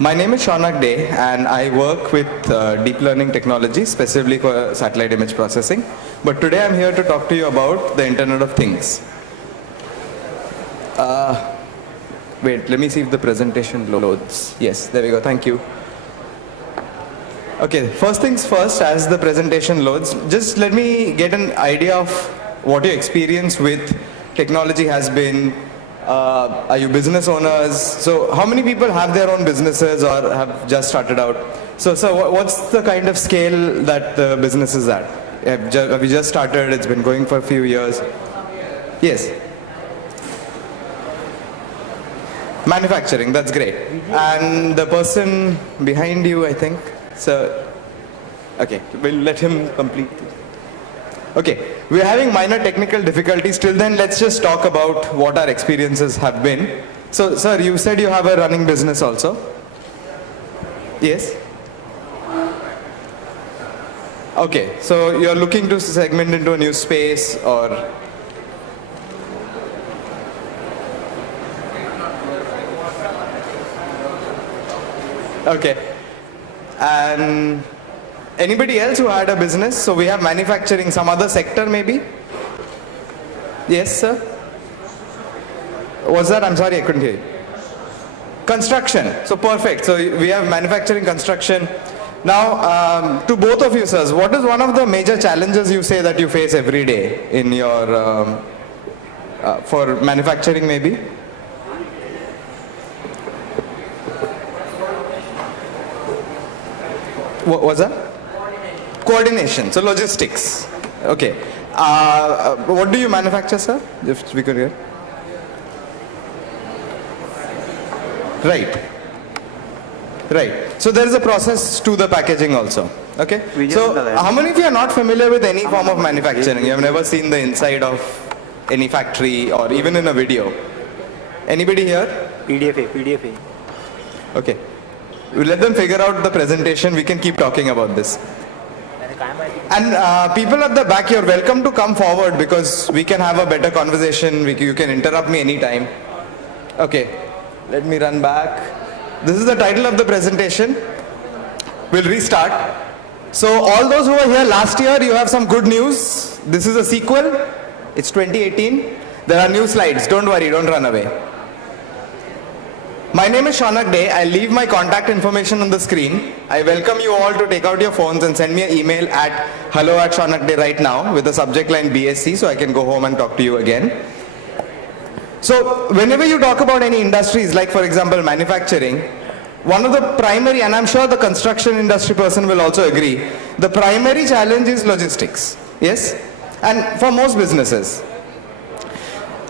My name is Shaunak Day, and I work with deep learning technology, specifically for satellite image processing. But today I'm here to talk to you about the Internet of Things. Wait, let me see if the presentation loads. Yes, there we go. Thank you. Okay, first things first, as the presentation loads, just let me get an idea of what your experience with technology has been. Are you business owners? So how many people have their own businesses or have just started out? So what's the kind of scale that the business is at? Have you just started? It's been going for a few years. Yes. Manufacturing, that's great. And the person behind you, I think. So, okay, we'll let him complete. Okay, we're having minor technical difficulties. Till then, let's just talk about what our experiences have been. So, sir, you said you have a running business also? Yes? Okay, so you're looking to segment into a new space or? Okay. And anybody else who had a business? So we have manufacturing, some other sector maybe? Yes, sir? What's that? I'm sorry, I couldn't hear you. Construction. So perfect. So we have manufacturing, construction. Now, to both of you, sirs, what is one of the major challenges you say that you face every day in your, for manufacturing maybe? What was that? Coordination. So logistics. Okay. What do you manufacture, sir? If we could hear. Right. Right. So there is a process to the packaging also. Okay. So how many of you are not familiar with any form of manufacturing? You have never seen the inside of any factory or even in a video. Anybody here? PDFA. Okay. We'll let them figure out the presentation. We can keep talking about this. And people at the back, you're welcome to come forward because we can have a better conversation. You can interrupt me anytime. Okay, let me run back. This is the title of the presentation. We'll restart. So all those who were here last year, you have some good news. This is a sequel. It's 2018. There are new slides. Don't worry, don't run away. My name is Shaunak Day. I'll leave my contact information on the screen. I welcome you all to take out your phones and send me an email at hello@shaunakday right now with the subject line BSc so I can go home and talk to you again. So whenever you talk about any industries, like for example manufacturing, one of the primary, and I'm sure the construction industry person will also agree, the primary challenge is logistics. Yes? And for most businesses.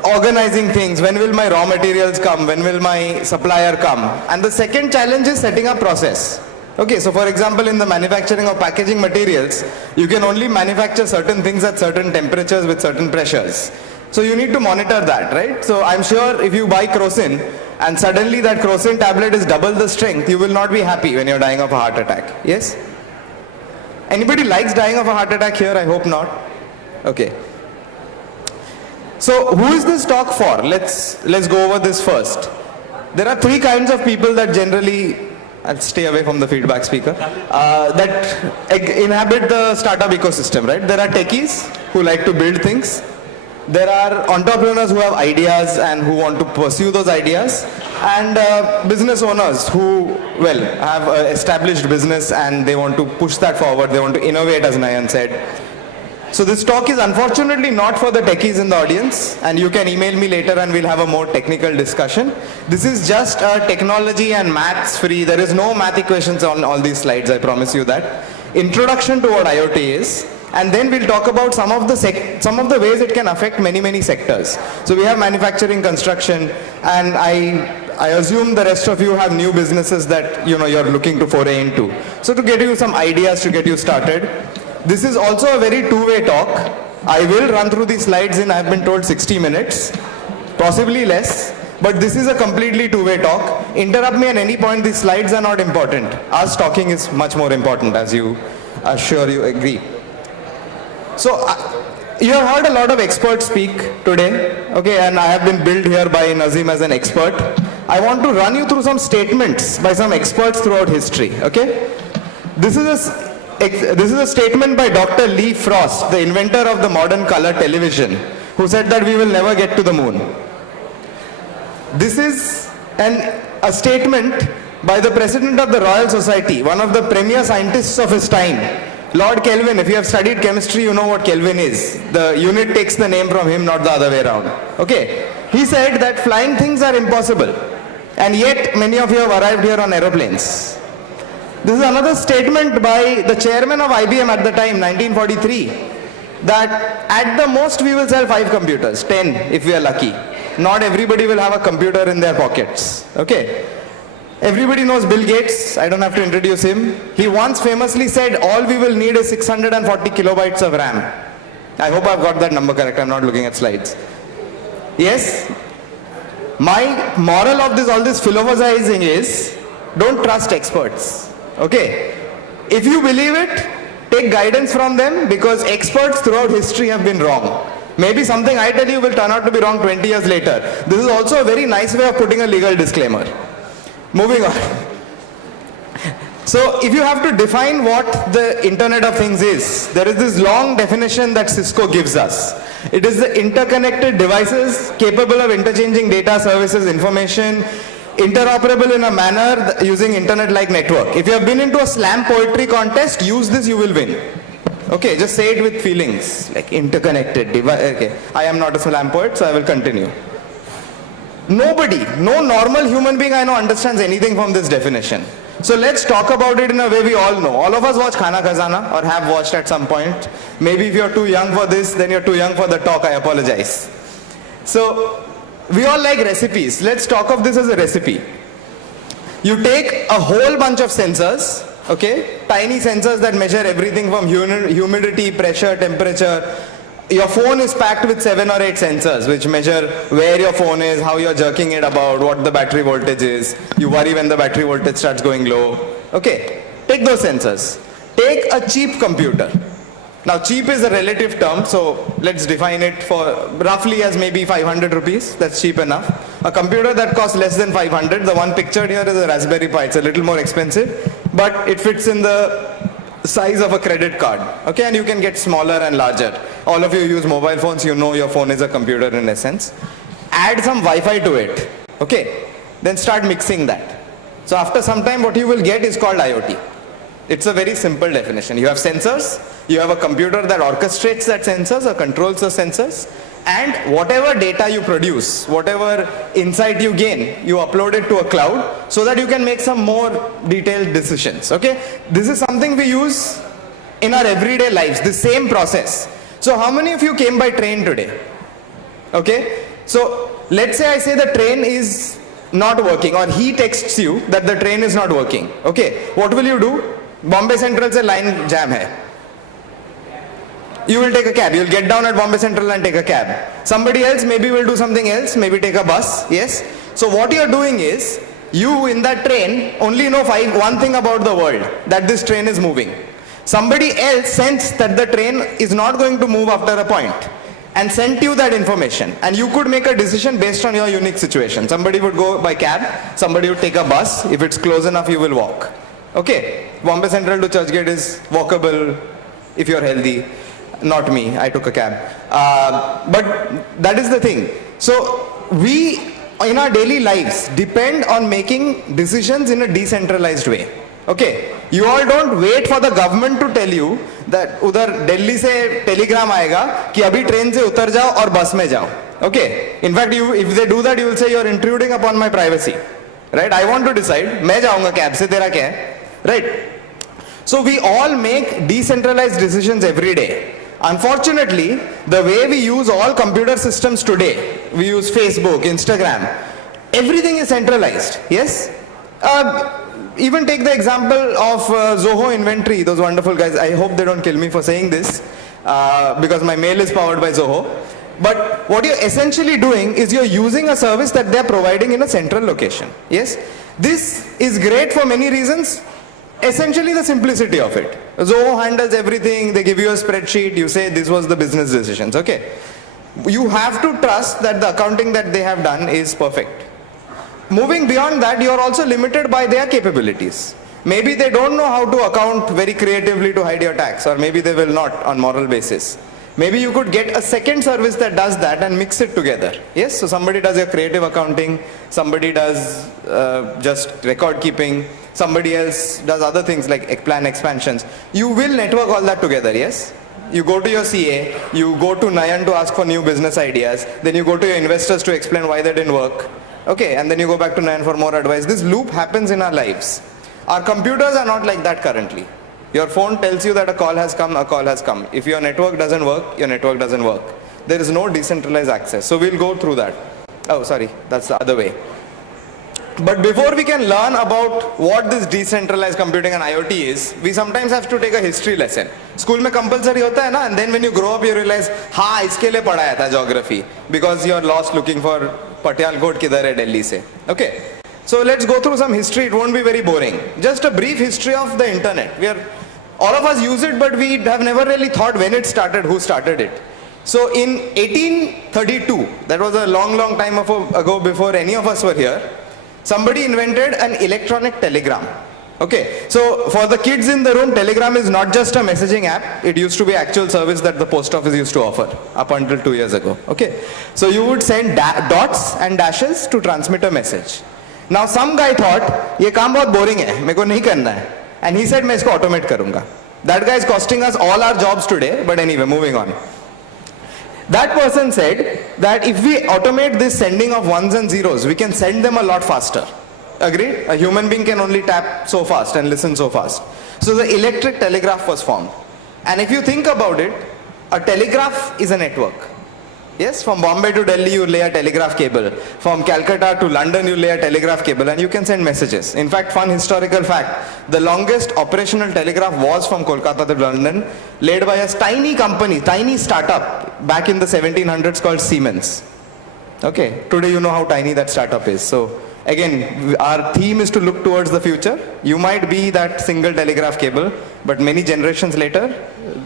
Organizing things, when will my raw materials come, when will my supplier come, and the second challenge is setting up process. Okay, so for example in the manufacturing of packaging materials, you can only manufacture certain things at certain temperatures with certain pressures. So you need to monitor that, right? So I'm sure if you buy Crocin and suddenly that Crocin tablet is double the strength, you will not be happy when you're dying of a heart attack. Yes? Anybody likes dying of a heart attack here? I hope not. Okay. So who is this talk for? Let's go over this first. There are three kinds of people that generally, I'll stay away from the feedback speaker, that inhabit the startup ecosystem, right? There are techies who like to build things. There are entrepreneurs who have ideas and who want to pursue those ideas. And business owners who, well, have established business and they want to push that forward. They want to innovate, as Nayan said. So this talk is unfortunately not for the techies in the audience, and you can email me later and we'll have a more technical discussion. This is just a technology and maths free. There is no math equations on all these slides, I promise you that. Introduction to what IoT is, and then we'll talk about some of the ways it can affect many sectors. So we have manufacturing, construction, and I assume the rest of you have new businesses that you're looking to foray into. So to get you some ideas, to get you started. This is also a very two-way talk. I will run through these slides in, I've been told, 60 minutes, possibly less, but this is a completely two-way talk. Interrupt me at any point, these slides are not important. Us talking is much more important, as you are sure you agree. So you have heard a lot of experts speak today, okay, and I have been billed here by Nazim as an expert. I want to run you through some statements by some experts throughout history, okay? This is a statement by Dr. Lee Frost, the inventor of the modern color television, who said that we will never get to the moon. This is a statement by the president of the Royal Society, one of the premier scientists of his time, Lord Kelvin. If you have studied chemistry, you know what Kelvin is. The unit takes the name from him, not the other way around. Okay. He said that flying things are impossible, and yet many of you have arrived here on aeroplanes. This is another statement by the chairman of IBM at the time, 1943, that at the most we will sell 5 computers, 10 if we are lucky. Not everybody will have a computer in their pockets. Okay. Everybody knows Bill Gates. I don't have to introduce him. He once famously said, all we will need is 640 kilobytes of RAM. I hope I've got that number correct. I'm not looking at slides. Yes? My moral of all this philosophizing is, don't trust experts. Okay? If you believe it, take guidance from them, because experts throughout history have been wrong. Maybe something I tell you will turn out to be wrong 20 years later. This is also a very nice way of putting a legal disclaimer. Moving on. So if you have to define what the Internet of Things is, there is this long definition that Cisco gives us. It is the interconnected devices capable of interchanging data, services, information, interoperable in a manner using internet-like network. If you have been into a slam poetry contest, use this, you will win. Okay, just say it with feelings, like interconnected device. Okay, I am not a slam poet, so I will continue. Nobody, no normal human being I know understands anything from this definition. So let's talk about it in a way we all know. All of us watch Khana Khazana, or have watched at some point. Maybe if you're too young for this, then you're too young for the talk, I apologize. So we all like recipes. Let's talk of this as a recipe. You take a whole bunch of sensors, okay? Tiny sensors that measure everything from humidity, pressure, temperature. Your phone is packed with 7 or 8 sensors which measure where your phone is, how you're jerking it about, what the battery voltage is. You worry when the battery voltage starts going low. Okay, take those sensors. Take a cheap computer. Now cheap is a relative term, so let's define it for roughly as maybe 500 rupees. That's cheap enough. A computer that costs less than 500, the one pictured here is a Raspberry Pi. It's a little more expensive, but it fits in the size of a credit card, okay, and you can get smaller and larger. All of you use mobile phones, you know your phone is a computer in essence. Add some Wi-Fi to it, okay, then start mixing that. So after some time what you will get is called IoT. It's a very simple definition. You have sensors, you have a computer that orchestrates that sensors or controls the sensors, and whatever data you produce, whatever insight you gain, you upload it to a cloud so that you can make some more detailed decisions, okay? This is something we use in our everyday lives, the same process. So how many of you came by train today? Okay? So let's say I say the train is not working, or he texts you that the train is not working, okay? What will you do? Bombay Central se line jam hai. You will take a cab. You will get down at Bombay Central and take a cab. Somebody else maybe will do something else, maybe take a bus, yes? So what you are doing is, you in that train only know one thing about the world, that this train is moving. Somebody else sensed that the train is not going to move after a point and sent you that information, and you could make a decision based on your unique situation. Somebody would go by cab, somebody would take a bus. If it's close enough, you will walk. Okay, Bombay Central to Churchgate is walkable if you're healthy. Not me, I took a cab. But that is the thing. So we, in our daily lives, depend on making decisions in a decentralized way. Okay, you all don't wait for the government to tell you that udhar Delhi se telegram aayega ki abhi train se utar jao aur bus mein jao. Okay, in fact, if they do that, you will say you're intruding upon my privacy. Right? I want to decide, main jaunga cab se, tera kya hai? Right? So we all make decentralized decisions every day. Unfortunately, the way we use all computer systems today, we use Facebook, Instagram, everything is centralized, yes? Even take the example of Zoho Inventory, those wonderful guys. I hope they don't kill me for saying this, because my mail is powered by Zoho. But what you're essentially doing is you're using a service that they're providing in a central location, yes? This is great for many reasons. Essentially the simplicity of it. Zoho handles everything, they give you a spreadsheet, you say this was the business decisions, okay. You have to trust that the accounting that they have done is perfect. moving beyond that, you are also limited by their capabilities. Maybe they don't know how to account very creatively to hide your tax, or maybe they will not on moral basis. Maybe you could get a second service that does that and mix it together. Yes, so somebody does your creative accounting, somebody does just record keeping, somebody else does other things like plan expansions. You will network all that together, yes? You go to your CA, you go to Nayan to ask for new business ideas, then you go to your investors to explain why they didn't work. Okay, and then you go back to Nayan for more advice. This loop happens in our lives. Our computers are not like that currently. Your phone tells you that a call has come, a call has come. If your network doesn't work, your network doesn't work. There is no decentralized access. So we'll go through that. Oh, sorry, that's the other way. But before we can learn about what this decentralized computing and IoT is, we sometimes have to take a history lesson. School में compulsory होता है ना, and then when you grow up you realize, हाँ इसके लिए पढ़ाया था geography, because you're lost looking for पटियालकोट किधर है Delhi से. Okay. So let's go through some history. It won't be very boring. Just a brief history of the internet. All of us use it, but we have never really thought when it started, who started it. So in 1832, that was a long time ago before any of us were here, somebody invented an electronic telegram. Okay, so for the kids in the room, telegram is not just a messaging app. It used to be actual service that the post office used to offer up until 2 years ago. Okay, so you would send dots and dashes to transmit a message. Now some guy thought, ये काम बहुत boring है, मेरे को नहीं करना है, and he said मैं इसको automate करूँगा. That guy is costing us all our jobs today, but anyway, moving on. That person said that if we automate this sending of ones and zeros, we can send them a lot faster. Agreed? A human being can only tap so fast and listen so fast. So the electric telegraph was formed. And if you think about it, a telegraph is a network. Yes, from Bombay to Delhi you lay a telegraph cable. From Calcutta to London you lay a telegraph cable and you can send messages. In fact, fun historical fact, the longest operational telegraph was from Kolkata to London, laid by a tiny company, tiny startup back in the 1700s called Siemens. Okay, today you know how tiny that startup is. So again, our theme is to look towards the future. You might be that single telegraph cable, but many generations later,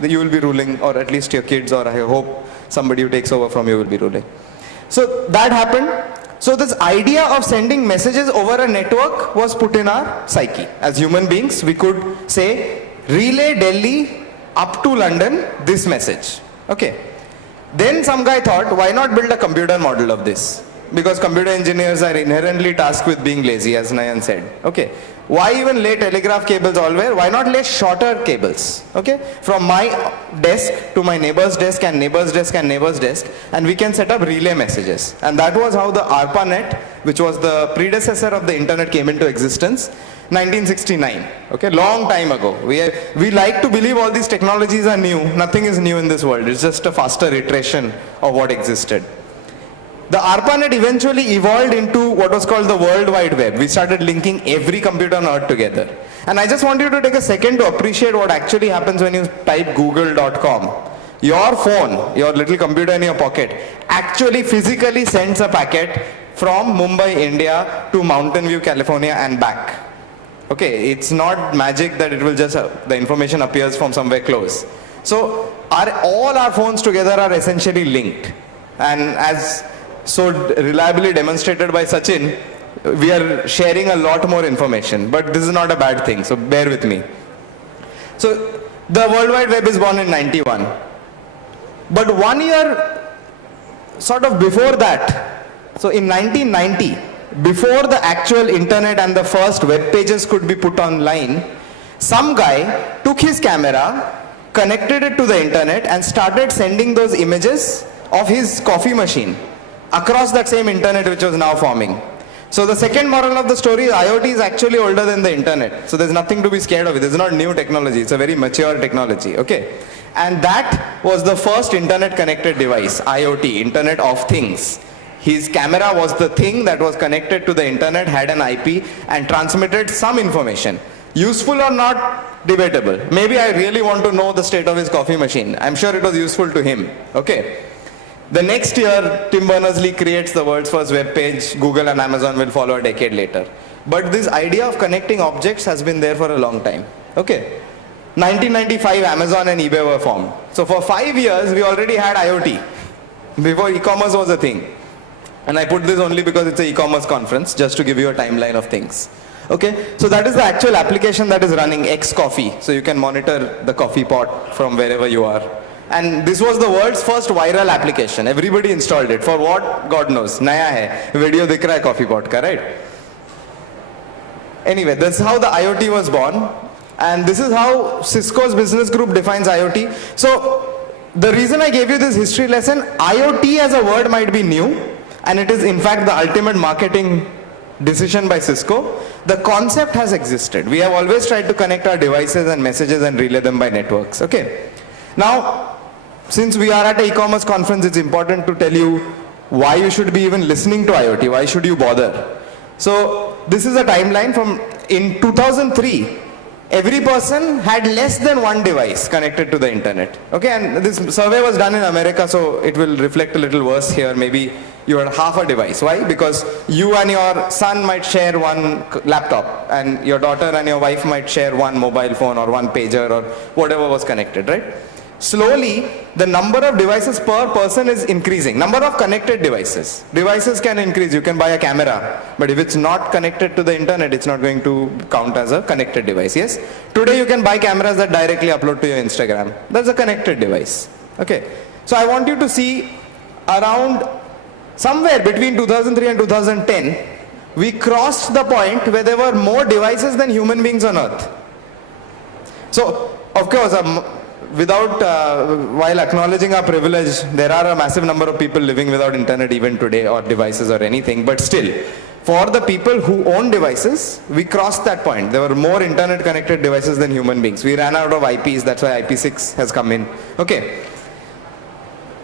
you will be ruling, or at least your kids, or I hope somebody who takes over from you will be ruling. So that happened. So this idea of sending messages over a network was put in our psyche. As human beings, we could say, relay Delhi up to London this message. Okay. Then some guy thought, why not build a computer model of this? Because computer engineers are inherently tasked with being lazy, as Nayan said. Okay. Why even lay telegraph cables allwhere? Why not lay shorter cables? Okay. From my desk to my neighbor's desk and neighbor's desk and neighbor's desk, and we can set up relay messages. And that was how the ARPANET, which was the predecessor of the internet, came into existence. 1969. Okay, long time ago. We like to believe all these technologies are new. Nothing is new in this world. It's just a faster iteration of what existed. The ARPANET eventually evolved into what was called the World Wide Web. We started linking every computer on earth together. And I just want you to take a second to appreciate what actually happens when you type google.com. Your phone, your little computer in your pocket, actually physically sends a packet from Mumbai, India to Mountain View, California and back. Okay, it's not magic that it will just, the information appears from somewhere close. So all our phones together are essentially linked. And as so reliably demonstrated by Sachin, we are sharing a lot more information, but this is not a bad thing, so bear with me. So the World Wide Web is born in 91. But 1 year sort of before that, so in 1990, before the actual internet and the first web pages could be put online, some guy took his camera, connected it to the internet and started sending those images of his coffee machine across that same internet which was now forming. So the second moral of the story is IoT is actually older than the internet. So there's nothing to be scared of. This is not new technology. It's a very mature technology. Okay. And that was the first internet connected device, IoT, Internet of Things. His camera was the thing that was connected to the internet, had an IP and transmitted some information. Useful or not, debatable. Maybe I really want to know the state of his coffee machine. I'm sure it was useful to him. Okay. The next year, Tim Berners-Lee creates the world's first web page. Google and Amazon will follow a decade later. But this idea of connecting objects has been there for a long time. Okay. 1995, Amazon and eBay were formed. So for 5 years, we already had IoT before e-commerce was a thing. And I put this only because it's an e-commerce conference, just to give you a timeline of things. Okay, so that is the actual application that is running X Coffee. So you can monitor the coffee pot from wherever you are. And this was the world's first viral application. Everybody installed it. For what? God knows. Naya hai. Video dikh raha hai coffee pot ka, right? Anyway, that's how the IoT was born. And this is how Cisco's business group defines IoT. So the reason I gave you this history lesson, IoT as a word might be new. And it is in fact the ultimate marketing decision by Cisco. The concept has existed. We have always tried to connect our devices and messages and relay them by networks. Okay. Now, since we are at an e-commerce conference, it's important to tell you why you should be even listening to IoT. Why should you bother? So this is a timeline from in 2003. Every person had less than one device connected to the internet. Okay, and this survey was done in America, so it will reflect a little worse here. Maybe you had half a device. Why? Because you and your son might share one laptop, and your daughter and your wife might share one mobile phone or one pager or whatever was connected, right? Slowly, the number of devices per person is increasing. Number of connected devices. Devices can increase. You can buy a camera, but if it's not connected to the internet, it's not going to count as a connected device. Yes? Today you can buy cameras that directly upload to your Instagram. That's a connected device. Okay. So I want you to see around somewhere between 2003 and 2010, we crossed the point where there were more devices than human beings on earth. So, of course, while acknowledging our privilege, there are a massive number of people living without internet even today, or devices or anything, but still, for the people who own devices, we crossed that point. There were more internet connected devices than human beings. We ran out of IPs, that's why IP6 has come in. Okay.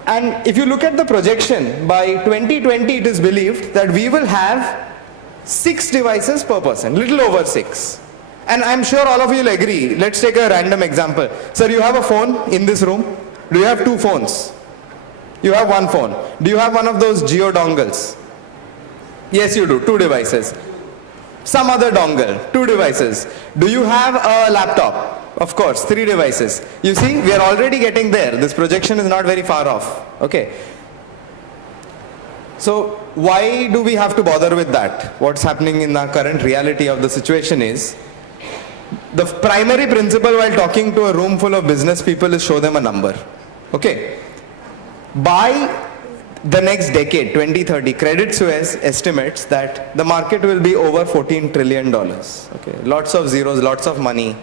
And if you look at the projection, by 2020 it is believed that we will have 6 devices per person, little over 6. And I'm sure all of you will agree. Let's take a random example. Sir, you have a phone in this room. Do you have 2 phones? You have 1 phone. Do you have one of those Geo dongles? Yes, you do. 2 devices. Some other dongle. 2 devices. Do you have a laptop? Of course, 3 devices. You see, we are already getting there. This projection is not very far off. Okay. So, why do we have to bother with that? What's happening in the current reality of the situation is, the primary principle while talking to a room full of business people is show them a number. Okay. By the next decade, 2030, Credit Suisse estimates that the market will be over $14 trillion. Okay. Lots of zeros, lots of money.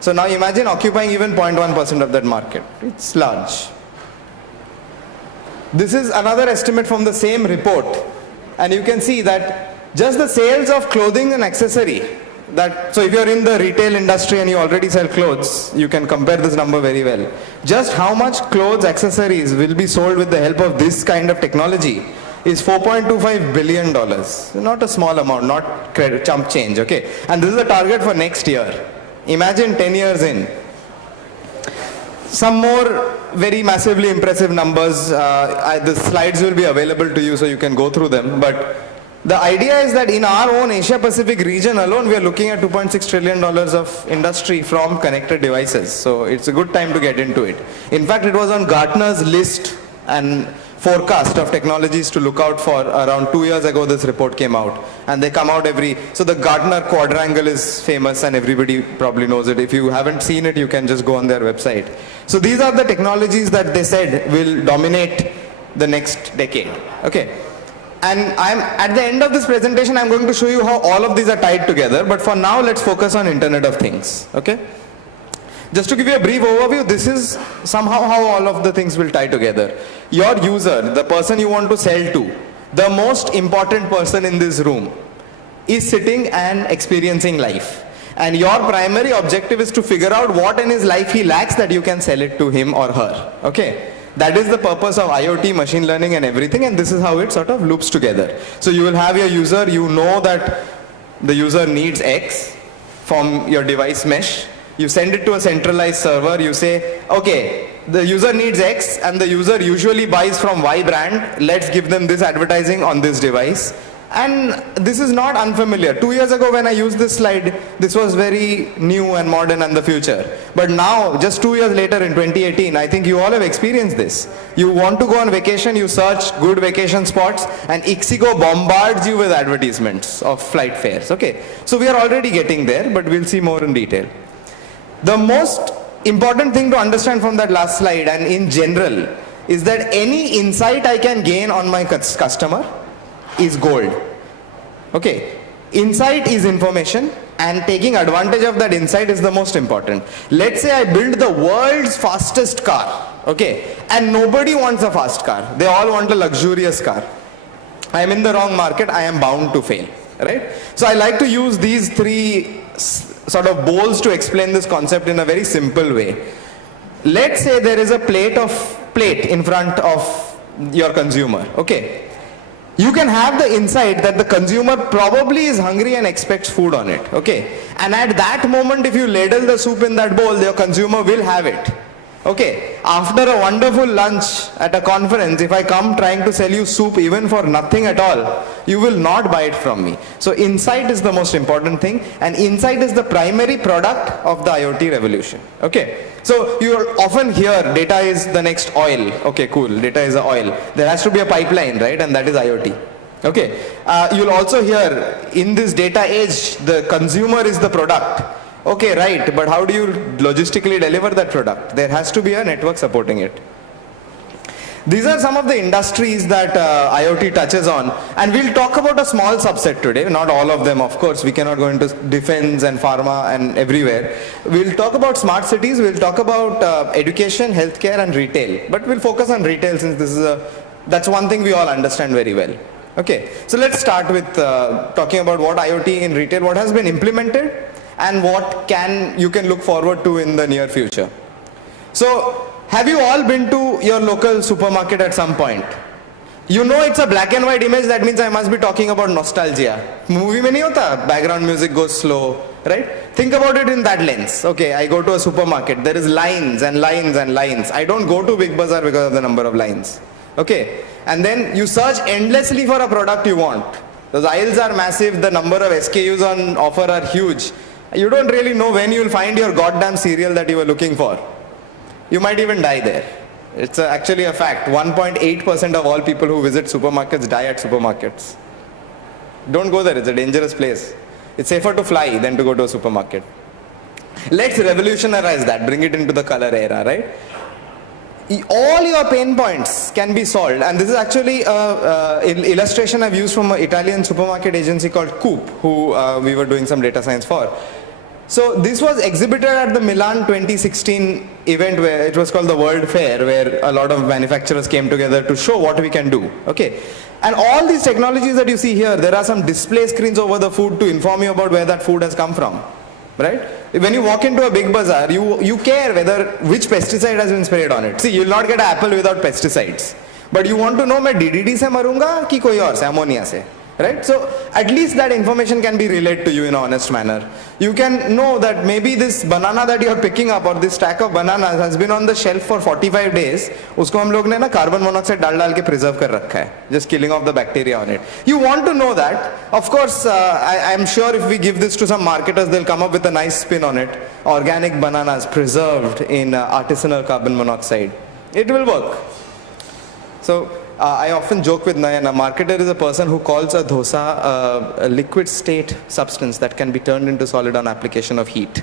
So now imagine occupying even 0.1% of that market. It's large. This is another estimate from the same report. And you can see that just the sales of clothing and accessory, so if you're in the retail industry and you already sell clothes, you can compare this number very well. Just how much clothes, accessories will be sold with the help of this kind of technology is $4.25 billion. Not a small amount, not chump change, okay? And this is the target for next year. Imagine 10 years in. Some more very massively impressive numbers. The slides will be available to you so you can go through them. But the idea is that in our own Asia Pacific region alone, we are looking at $2.6 trillion of industry from connected devices. So it's a good time to get into it. In fact, it was on Gartner's list and forecast of technologies to look out for. Around 2 years ago, this report came out. And they come out so the Gartner quadrangle is famous and everybody probably knows it. If you haven't seen it, you can just go on their website. So these are the technologies that they said will dominate the next decade. Okay. And at the end of this presentation, I'm going to show you how all of these are tied together. But for now, let's focus on Internet of Things. Okay? Just to give you a brief overview, this is somehow how all of the things will tie together. Your user, the person you want to sell to, the most important person in this room, is sitting and experiencing life. And your primary objective is to figure out what in his life he lacks that you can sell it to him or her. Okay? That is the purpose of IoT, machine learning and everything, and this is how it sort of loops together. So you will have your user, you know that the user needs X from your device mesh. You send it to a centralized server, you say, okay, the user needs X and the user usually buys from Y brand, let's give them this advertising on this device. And this is not unfamiliar. 2 years ago when I used this slide, this was very new and modern and the future. But now, just 2 years later in 2018, I think you all have experienced this. You want to go on vacation, you search good vacation spots, and Ixigo bombards you with advertisements of flight fares. Okay, so we are already getting there, but we'll see more in detail. The most important thing to understand from that last slide and in general is that any insight I can gain on my customer is gold. Okay, insight is information, and taking advantage of that insight is the most important. Let's say I build the world's fastest car, okay, and nobody wants a fast car. They all want a luxurious car. I am in the wrong market, I am bound to fail, right? So I like to use these three sort of bowls to explain this concept in a very simple way. Let's say there is a plate in front of your consumer, okay. You can have the insight that the consumer probably is hungry and expects food on it, okay. And at that moment, if you ladle the soup in that bowl, your consumer will have it. Okay, after a wonderful lunch at a conference, if I come trying to sell you soup even for nothing at all, you will not buy it from me. So insight is the most important thing, and insight is the primary product of the IoT revolution. Okay, so you often hear data is the next oil. Okay, cool, data is the oil. There has to be a pipeline, right? And that is IoT. Okay, you'll also hear in this data age, the consumer is the product. Okay, right, but how do you logistically deliver that product? There has to be a network supporting it. These are some of the industries that IoT touches on, and we'll talk about a small subset today, not all of them, of course. We cannot go into defense and pharma and everywhere. We'll talk about smart cities, we'll talk about education, healthcare and retail, but we'll focus on retail since this is that's one thing we all understand very well. Okay, so let's start with talking about what IoT in retail, what has been implemented, and what you can look forward to in the near future. So, have you all been to your local supermarket at some point? You know it's a black and white image, that means I must be talking about nostalgia. Movie mein nahi hota, background music goes slow, right? Think about it in that lens. Okay, I go to a supermarket, there is lines and lines and lines. I don't go to Big Bazaar because of the number of lines. Okay, and then you search endlessly for a product you want. Those aisles are massive, the number of SKUs on offer are huge. You don't really know when you'll find your goddamn cereal that you were looking for. You might even die there. It's actually a fact. 1.8% of all people who visit supermarkets die at supermarkets. Don't go there, it's a dangerous place. It's safer to fly than to go to a supermarket. Let's revolutionize that, bring it into the color era, right? All your pain points can be solved, and this is actually an illustration I've used from an Italian supermarket agency called Coop, who we were doing some data science for. So this was exhibited at the Milan 2016 event, where it was called the World Fair, where a lot of manufacturers came together to show what we can do. Okay, and all these technologies that you see here, there are some display screens over the food to inform you about where that food has come from, right? When you walk into a big bazaar, you care which pesticide has been sprayed on it. See, you will not get an apple without pesticides, but you want to know, मैं DDT से मरूंगा कि कोई और से, ammonia से. Right? So at least that information can be relayed to you in an honest manner. You can know that maybe this banana that you are picking up, or this stack of bananas, has been on the shelf for 45 days. उसको हम लोग ने ना carbon monoxide डाल के preserve कर रखा है, just killing off the bacteria on it. You want to know that. Of course, I am sure if we give this to some marketers, they'll come up with a nice spin on it. Organic bananas preserved in artisanal carbon monoxide. It will work. So I often joke with Nayan, a marketer is a person who calls a dosa a liquid state substance that can be turned into solid on application of heat.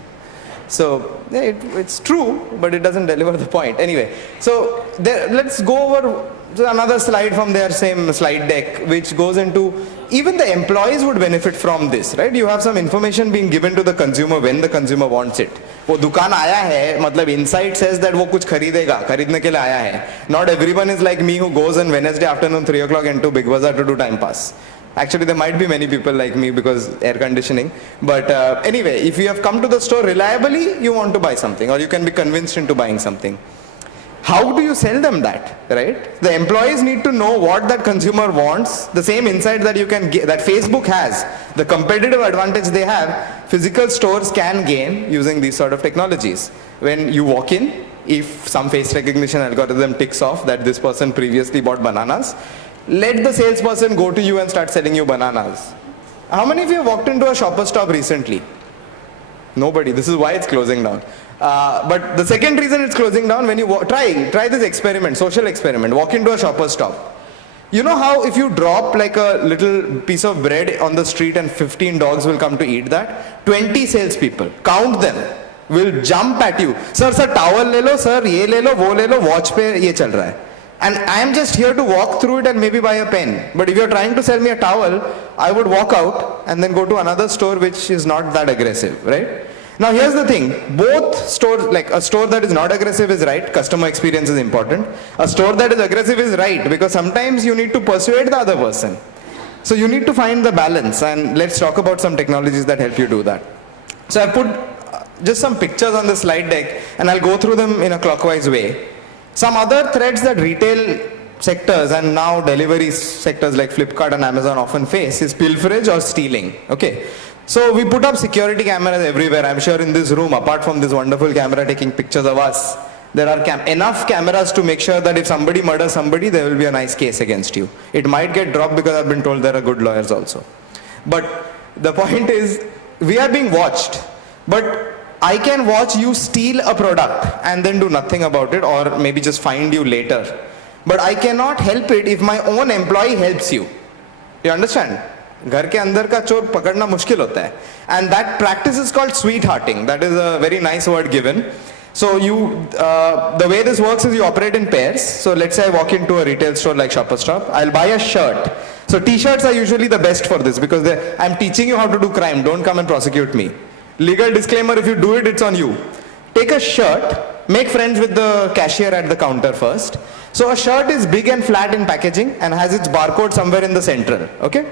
So yeah, it's true, but it doesn't deliver the point. Anyway, so let's go over another slide from their same slide deck, which goes into even the employees would benefit from this, right? You have some information being given to the consumer when the consumer wants it. वो दुकान आया है, मतलब insight says that वो कुछ खरीदेगा, खरीदने के लिए आया है. Not everyone is like me who goes on Wednesday afternoon 3 o'clock into Big Bazaar to do time pass. Actually, there might be many people like me because air conditioning. But anyway, if you have come to the store reliably, you want to buy something, or you can be convinced into buying something. How do you sell them that, right? The employees need to know what that consumer wants, the same insight that you can get, that Facebook has, the competitive advantage they have, physical stores can gain using these sort of technologies. When you walk in, if some face recognition algorithm ticks off that this person previously bought bananas, let the salesperson go to you and start selling you bananas. How many of you have walked into a Shoppers Stop recently? Nobody. This is why it's closing down. But the second reason it's closing down, when you try this experiment, social experiment, walk into a Shoppers Stop. You know how if you drop like a little piece of bread on the street and 15 dogs will come to eat that? 20 salespeople, count them, will jump at you. Sir, towel le lo, sir, ye le lo, wo le lo, watch pe ye chal raha hai. And I am just here to walk through it and maybe buy a pen. But if you're trying to sell me a towel, I would walk out and then go to another store which is not that aggressive, right? Now here's the thing, both stores, like a store that is not aggressive is right, customer experience is important. A store that is aggressive is right because sometimes you need to persuade the other person. So you need to find the balance, and let's talk about some technologies that help you do that. So I put just some pictures on the slide deck and I'll go through them in a clockwise way. Some other threats that retail sectors and now delivery sectors like Flipkart and Amazon often face is pilferage or stealing. Okay. So we put up security cameras everywhere. I'm sure in this room, apart from this wonderful camera taking pictures of us, there are enough cameras to make sure that if somebody murders somebody, there will be a nice case against you. It might get dropped because I've been told there are good lawyers also. But the point is, we are being watched. But I can watch you steal a product and then do nothing about it, or maybe just find you later. But I cannot help it if my own employee helps you. You understand? घर के अंदर का चोर पकड़ना मुश्किल होता है. And that practice is called sweethearting. That is a very nice word given. So the way this works is you operate in pairs. So let's say I walk into a retail store like Shoppers Stop. I'll buy a shirt. So t-shirts are usually the best for this because I'm teaching you how to do crime. Don't come and prosecute me. Legal disclaimer, if you do it, it's on you. Take a shirt, make friends with the cashier at the counter first. So a shirt is big and flat in packaging and has its barcode somewhere in the central, okay?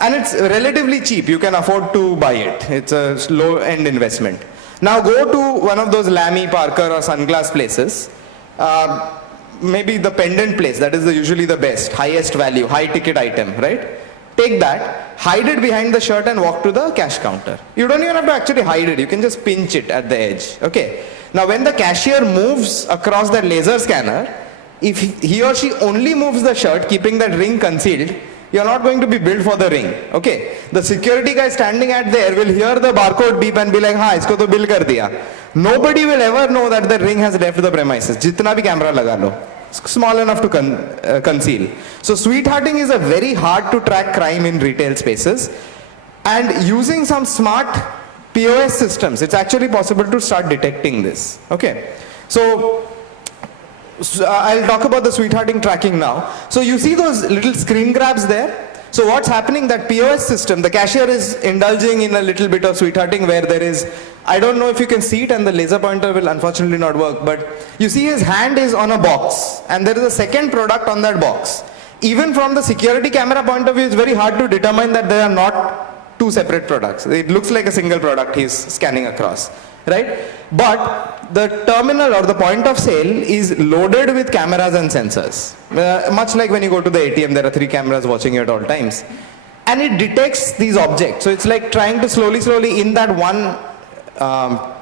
And it's relatively cheap, you can afford to buy it. It's a low-end investment. Now go to one of those Lamy, Parker or Sunglass places. Maybe the pendant place, that is usually the best, highest value, high ticket item, right? Take that, hide it behind the shirt and walk to the cash counter. You don't even have to actually hide it, you can just pinch it at the edge, okay? Now when the cashier moves across that laser scanner, if he or she only moves the shirt, keeping that ring concealed, you're not going to be billed for the ring, okay? The security guy standing at there will hear the barcode beep and be like, हाँ, इसको तो bill कर दिया. Nobody will ever know that the ring has left the premises. जितना भी camera लगा लो. Small enough to conceal. So sweethearting is a very hard to track crime in retail spaces, and using some smart POS systems, it's actually possible to start detecting this. Okay, so I'll talk about the sweethearting tracking now. So you see those little screen grabs there? So what's happening, that POS system, the cashier is indulging in a little bit of sweethearting where there is, I don't know if you can see it and the laser pointer will unfortunately not work, but you see his hand is on a box and there is a second product on that box. Even from the security camera point of view, it's very hard to determine that there are not two separate products. It looks like a single product he's scanning across, right? But the terminal or the point of sale is loaded with cameras and sensors. Much like when you go to the ATM, there are 3 cameras watching you at all times. And it detects these objects. So it's like trying to slowly in that one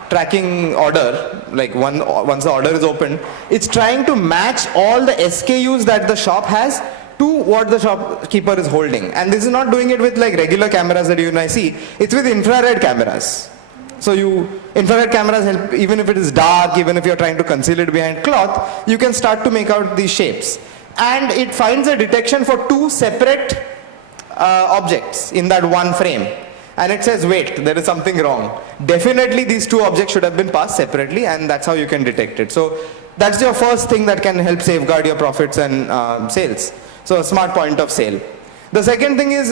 tracking order, like once the order is opened, it's trying to match all the SKUs that the shop has to what the shopkeeper is holding. And this is not doing it with like regular cameras that you and I see, it's with infrared cameras. So infrared cameras help, even if it is dark, even if you're trying to conceal it behind cloth, you can start to make out these shapes. And it finds a detection for 2 separate objects in that one frame. And it says, wait, there is something wrong. Definitely these 2 objects should have been passed separately, and that's how you can detect it. So that's your first thing that can help safeguard your profits and sales. So a smart point of sale. The second thing is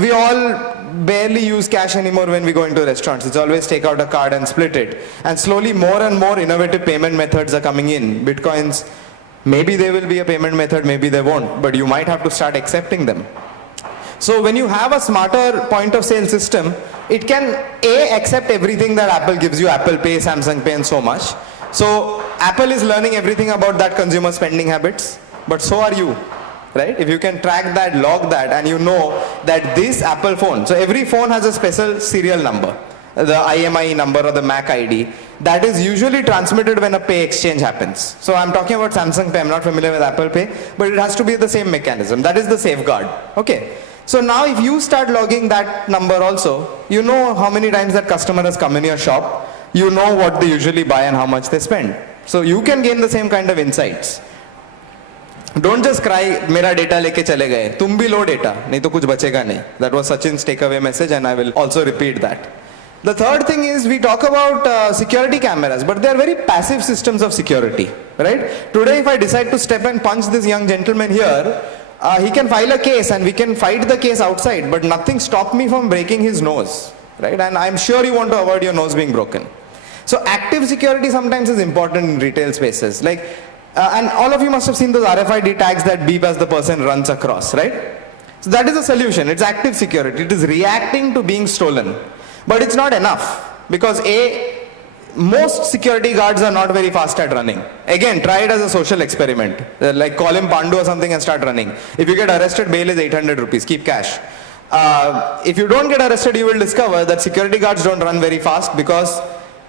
we all barely use cash anymore when we go into restaurants. It's always take out a card and split it. And slowly more and more innovative payment methods are coming in. Bitcoins, maybe they will be a payment method, maybe they won't, but you might have to start accepting them. So when you have a smarter point of sale system, it can accept everything that Apple gives you, Apple Pay, Samsung Pay and so much. So Apple is learning everything about that consumer spending habits, but so are you. Right? If you can track that, log that, and you know that this Apple phone, so every phone has a special serial number. the IMI number or the MAC ID, that is usually transmitted when a pay exchange happens. So I'm talking about Samsung Pay, I'm not familiar with Apple Pay, but it has to be the same mechanism. That is the safeguard. Okay. So now if you start logging that number also, you know how many times that customer has come in your shop, you know what they usually buy and how much they spend. So you can gain the same kind of insights. Don't just cry, मेरा data लेके चले गए. तुम भी लो data, नहीं तो कुछ बचेगा नहीं. That was Sachin's takeaway message, and I will also repeat that. The third thing is we talk about security cameras, but they are very passive systems of security, right? Today, if I decide to step and punch this young gentleman here, he can file a case and we can fight the case outside, but nothing stopped me from breaking his nose, right? And I'm sure you want to avoid your nose being broken. So active security sometimes is important in retail spaces. Like, and all of you must have seen those RFID tags that beep as the person runs across, right? So that is a solution. It's active security. It is reacting to being stolen. But it's not enough because most security guards are not very fast at running. Again, try it as a social experiment. Like call him Pandu or something and start running. If you get arrested, bail is 800 rupees. Keep cash. If you don't get arrested, you will discover that security guards don't run very fast because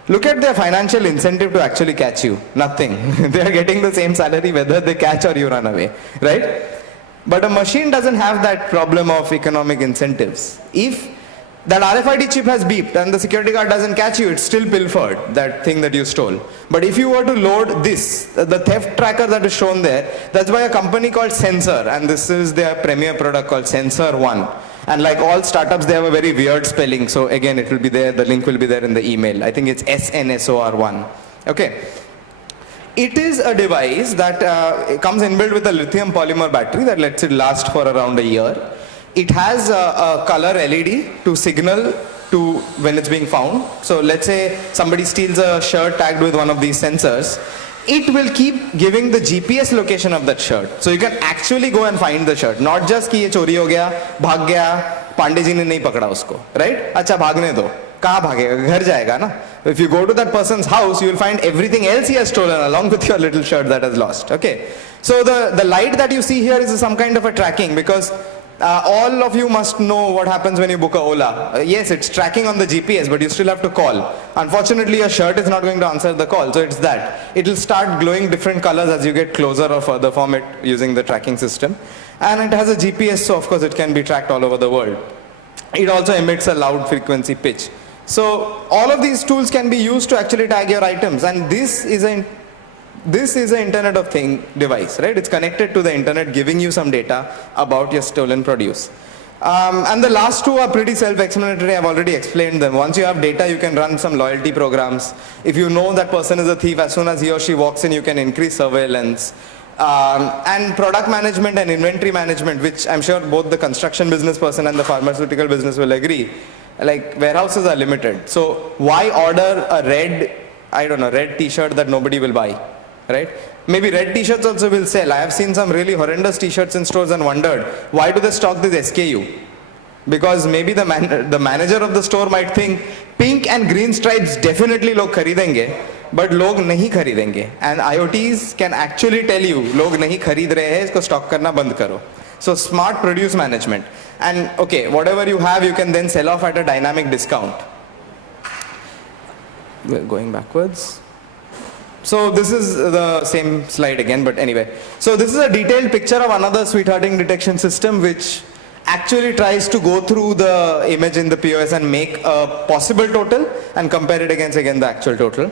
look at their financial incentive to actually catch you. Nothing. They are getting the same salary whether they catch or you run away, right? But a machine doesn't have that problem of economic incentives. If that RFID chip has beeped and the security guard doesn't catch you, it's still pilfered, that thing that you stole. But if you were to load this, the theft tracker that is shown there, that's by a company called Sensor, and this is their premier product called Sensor One. And like all startups, they have a very weird spelling. So again, it will be there, the link will be there in the email. I think it's SNSOR1. Okay. It is a device that comes inbuilt with a lithium polymer battery that lets it last for around a year. It has a color LED to signal to when it's being found. So let's say somebody steals a shirt tagged with one of these sensors. It will keep giving the GPS location of that shirt. So you can actually go and find the shirt. Not just कि ये चोरी हो गया, भाग गया, पांडे जी ने नहीं पकड़ा उसको, right? अच्छा भागने दो. कहाँ भागेगा? घर जाएगा ना? If you go to that person's house, you will find everything else he has stolen along with your little shirt that has lost. Okay. So the light that you see here is some kind of a tracking because all of you must know what happens when you book a Ola. Yes, it's tracking on the GPS, but you still have to call. Unfortunately, your shirt is not going to answer the call, so it's that. It will start glowing different colors as you get closer or further from it using the tracking system. And it has a GPS, so of course it can be tracked all over the world. It also emits a loud frequency pitch. So all of these tools can be used to actually tag your items, and this is an Internet of Things device, right? It's connected to the internet, giving you some data about your stolen produce. And the last two are pretty self-explanatory. I've already explained them. Once you have data, you can run some loyalty programs. If you know that person is a thief, as soon as he or she walks in, you can increase surveillance. And product management and inventory management, which I'm sure both the construction business person and the pharmaceutical business will agree. Like warehouses are limited. So why order a red t-shirt that nobody will buy? Right? Maybe red t-shirts also will sell. I have seen some really horrendous t-shirts in stores and wondered, why do they stock this SKU? Because maybe the manager of the store might think, pink and green stripes definitely log kharidenge, but log nahi kharidenge. And IoTs can actually tell you, log nahi kharid rahe hai, isko stock karna band karo. So smart produce management. And okay, whatever you have, you can then sell off at a dynamic discount. We're going backwards. So this is the same slide again, but anyway. So this is a detailed picture of another sweethearting detection system which actually tries to go through the image in the POS and make a possible total and compare it against again the actual total.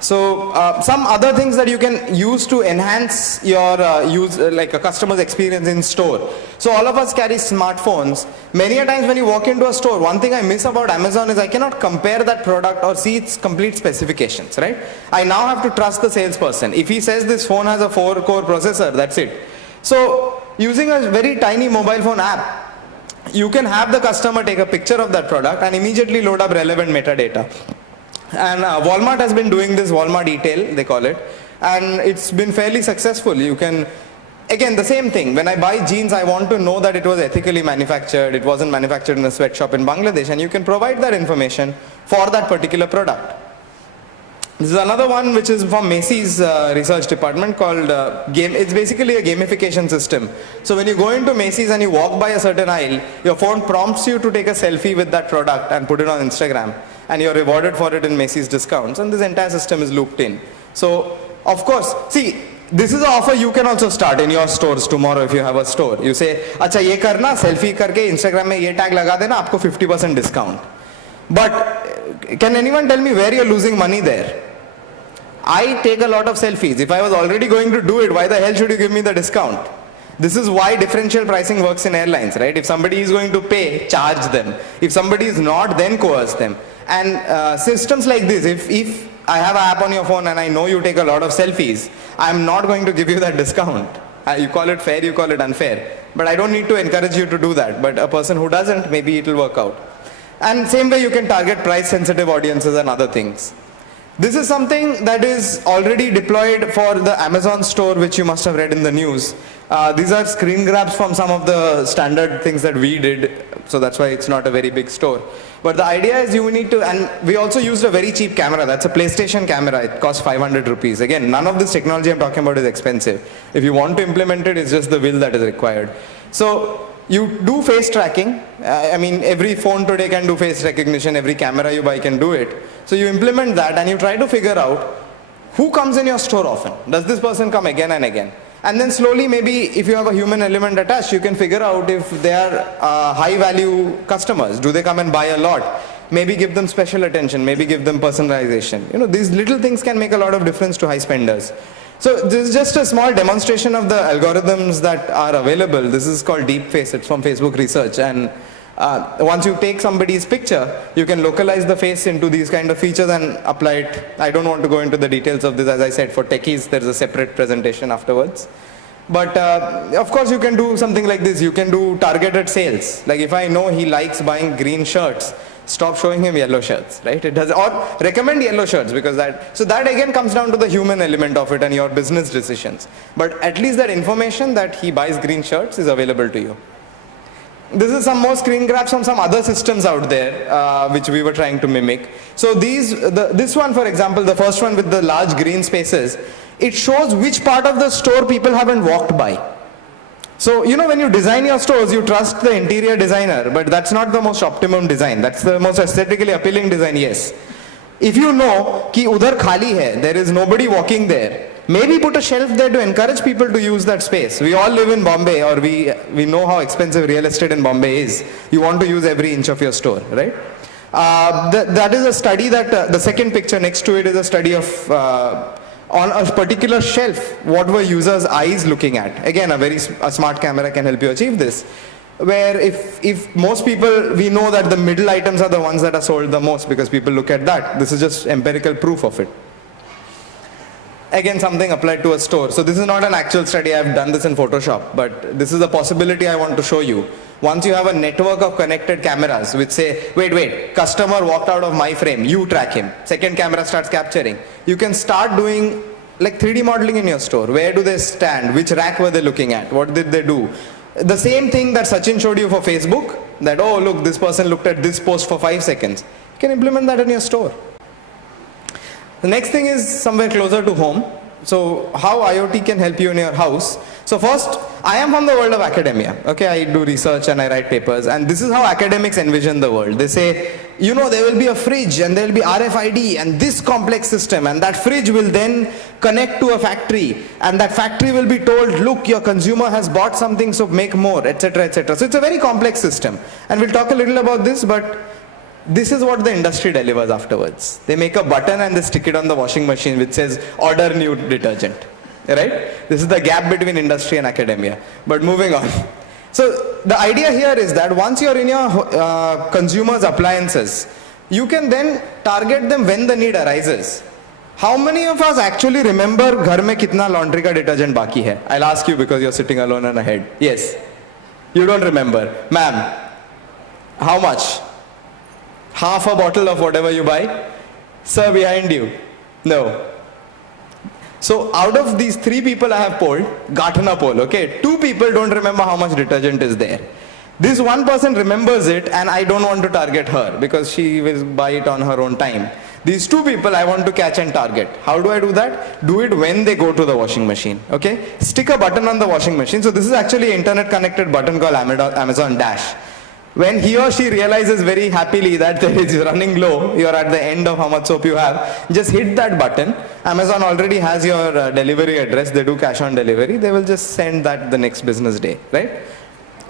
So some other things that you can use to enhance your like a customer's experience in store. So all of us carry smartphones. Many a times when you walk into a store, one thing I miss about Amazon is I cannot compare that product or see its complete specifications, right? I now have to trust the salesperson. If he says this phone has a 4-core processor, that's it. So using a very tiny mobile phone app, you can have the customer take a picture of that product and immediately load up relevant metadata. And Walmart has been doing this, Walmart Retail, they call it, and it's been fairly successful. You can, again, the same thing. When I buy jeans, I want to know that it was ethically manufactured, it wasn't manufactured in a sweatshop in Bangladesh, and you can provide that information for that particular product. This is another one which is from Macy's research department called Game. It's basically a gamification system. So when you go into Macy's and you walk by a certain aisle, your phone prompts you to take a selfie with that product and put it on Instagram. And you're rewarded for it in Macy's discounts. And this entire system is looped in. So, of course, see, this is an offer you can also start in your stores tomorrow if you have a store. You say, अच्छा ये करना, selfie करके Instagram में ये tag लगा देना, आपको 50% discount. But can anyone tell me where you're losing money there? I take a lot of selfies. If I was already going to do it, why the hell should you give me the discount? This is why differential pricing works in airlines, right? If somebody is going to pay, charge them. If somebody is not, then coerce them. And systems like this, if I have an app on your phone and I know you take a lot of selfies, I'm not going to give you that discount. You call it fair, you call it unfair. But I don't need to encourage you to do that. But a person who doesn't, maybe it will work out. And same way you can target price sensitive audiences and other things. This is something that is already deployed for the Amazon store, which you must have read in the news. These are screen grabs from some of the standard things that we did, so that's why it's not a very big store. But the idea is you need to, and we also used a very cheap camera. That's a PlayStation camera. It costs 500 rupees. Again, none of this technology I'm talking about is expensive. If you want to implement it, it's just the will that is required. So you do face tracking. I mean, every phone today can do face recognition. Every camera you buy can do it. So you implement that and you try to figure out who comes in your store often. Does this person come again and again? And then slowly, maybe if you have a human element attached, you can figure out if they are high value customers. Do they come and buy a lot? Maybe give them special attention. Maybe give them personalization. You know, these little things can make a lot of difference to high spenders. So this is just a small demonstration of the algorithms that are available. This is called DeepFace. It's from Facebook Research. And once you take somebody's picture, you can localize the face into these kind of features and apply it. I don't want to go into the details of this. As I said, for techies, there's a separate presentation afterwards. But of course, you can do something like this. You can do targeted sales. Like if I know he likes buying green shirts, stop showing him yellow shirts, right? It does, or recommend yellow shirts, because so that again comes down to the human element of it and your business decisions. But at least that information that he buys green shirts is available to you. This is some more screen grabs from some other systems out there, which we were trying to mimic. So this one, for example, the first one with the large green spaces, it shows which part of the store people haven't walked by. So, you know, when you design your stores, you trust the interior designer, but that's not the most optimum design. That's the most aesthetically appealing design, yes. If you know कि उधर खाली है, there is nobody walking there, maybe put a shelf there to encourage people to use that space. We all live in Bombay, or we know how expensive real estate in Bombay is. You want to use every inch of your store, right? That is a study that, the second picture next to it is a study of on a particular shelf, what were users' eyes looking at? Again, a smart camera can help you achieve this. Where if most people, we know that the middle items are the ones that are sold the most because people look at that. This is just empirical proof of it. Again, something applied to a store. So this is not an actual study. I've done this in Photoshop, but this is a possibility I want to show you. Once you have a network of connected cameras which say, wait, customer walked out of my frame, you track him. Second camera starts capturing. You can start doing like 3D modeling in your store. Where do they stand? Which rack were they looking at? What did they do? The same thing that Sachin showed you for Facebook, that, oh, look, this person looked at this post for 5 seconds. You can implement that in your store. The next thing is somewhere closer to home. So how IoT can help you in your house. So first, I am from the world of academia. Okay, I do research and I write papers, and this is how academics envision the world. They say, you know, there will be a fridge and there will be RFID and this complex system, and that fridge will then connect to a factory, and that factory will be told, look, your consumer has bought something, so make more, etc., etc. So it's a very complex system, and we'll talk a little about this, but this is what the industry delivers afterwards. They make a button and they stick it on the washing machine which says order new detergent, right? This is the gap between industry and academia. But moving on. So the idea here is that once you're in your consumer's appliances, you can then target them when the need arises. How many of us actually remember घर में कितना laundry का detergent बाकी है? I'll ask you because you're sitting alone on a head. Yes. You don't remember. Ma'am, how much? Half a bottle of whatever you buy? Sir, behind you. No. So out of these 3 people I have polled, Gartner poll, okay, 2 people don't remember how much detergent is there. This one person remembers it, and I don't want to target her because she will buy it on her own time. These two people I want to catch and target. How do I do that? Do it when they go to the washing machine. Okay? Stick a button on the washing machine. So this is actually an internet connected button called Amazon Dash. When he or she realizes very happily that it is running low, you're at the end of how much soap you have, just hit that button. Amazon already has your delivery address. They do cash on delivery. They will just send that the next business day, right?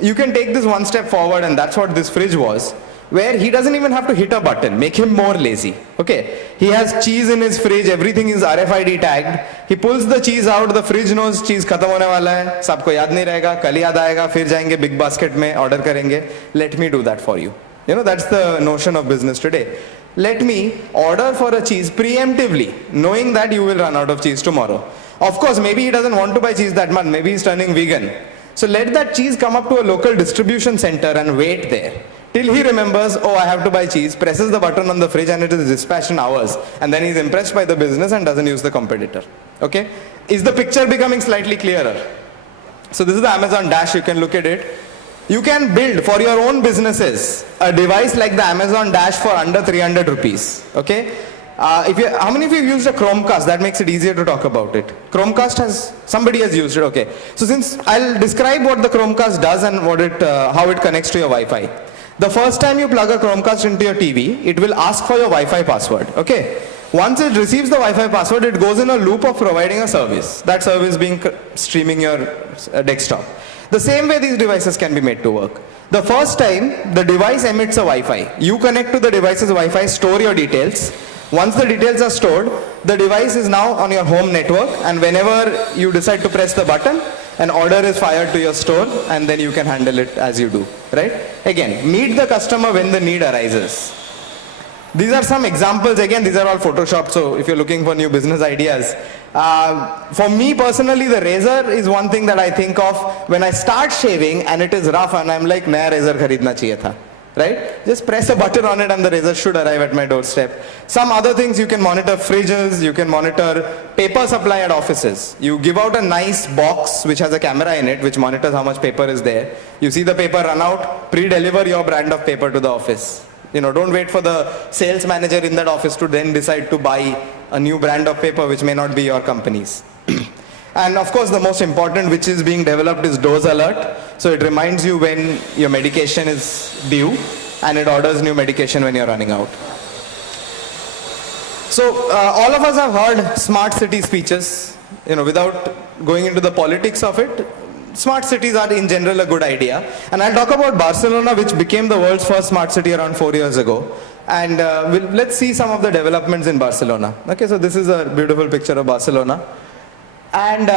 You can take this one step forward, and that's what this fridge was, where he doesn't even have to hit a button, make him more lazy. Okay, he has cheese in his fridge, everything is RFID tagged. He pulls the cheese out, the fridge knows cheese khatam hone wala hai, sabko yaad nahi rahega, kal yaad aayega, fir jayenge big basket mein order karenge. Let me do that for you. You know, that's the notion of business today. Let me order for a cheese preemptively, knowing that you will run out of cheese tomorrow. Of course, maybe he doesn't want to buy cheese that month, maybe he's turning vegan. So let that cheese come up to a local distribution center and wait there. Till he remembers, oh, I have to buy cheese, presses the button on the fridge and it is dispatched in hours. And then he's impressed by the business and doesn't use the competitor. Okay? Is the picture becoming slightly clearer? So this is the Amazon Dash, you can look at it. You can build for your own businesses a device like the Amazon Dash for under 300 rupees. Okay? How many of you have used a Chromecast? That makes it easier to talk about it. Chromecast somebody has used it, okay. So since I'll describe what the Chromecast does and how it connects to your Wi-Fi. The first time you plug a Chromecast into your TV, it will ask for your Wi-Fi password, okay. Once it receives the Wi-Fi password, it goes in a loop of providing a service. That service being streaming your desktop. The same way these devices can be made to work. The first time, the device emits a Wi-Fi. You connect to the device's Wi-Fi, store your details. Once the details are stored, the device is now on your home network, and whenever you decide to press the button, an order is fired to your store, and then you can handle it as you do, right? Again, meet the customer when the need arises. These are some examples. Again, these are all photoshopped, so if you're looking for new business ideas. For me personally, the razor is one thing that I think of when I start shaving and it is rough and I'm like, naya razor kharidna chahiye tha. Right? Just press a button on it and the razor should arrive at my doorstep. Some other things, you can monitor fridges, you can monitor paper supply at offices. You give out a nice box which has a camera in it which monitors how much paper is there. You see the paper run out, pre-deliver your brand of paper to the office. You know, don't wait for the sales manager in that office to then decide to buy a new brand of paper which may not be your company's. And of course, the most important which is being developed is dose alert. So it reminds you when your medication is due and it orders new medication when you're running out. So all of us have heard smart city speeches. You know, without going into the politics of it, smart cities are in general a good idea. And I'll talk about Barcelona, which became the world's first smart city around 4 years ago. And let's see some of the developments in Barcelona. Okay, so this is a beautiful picture of Barcelona. And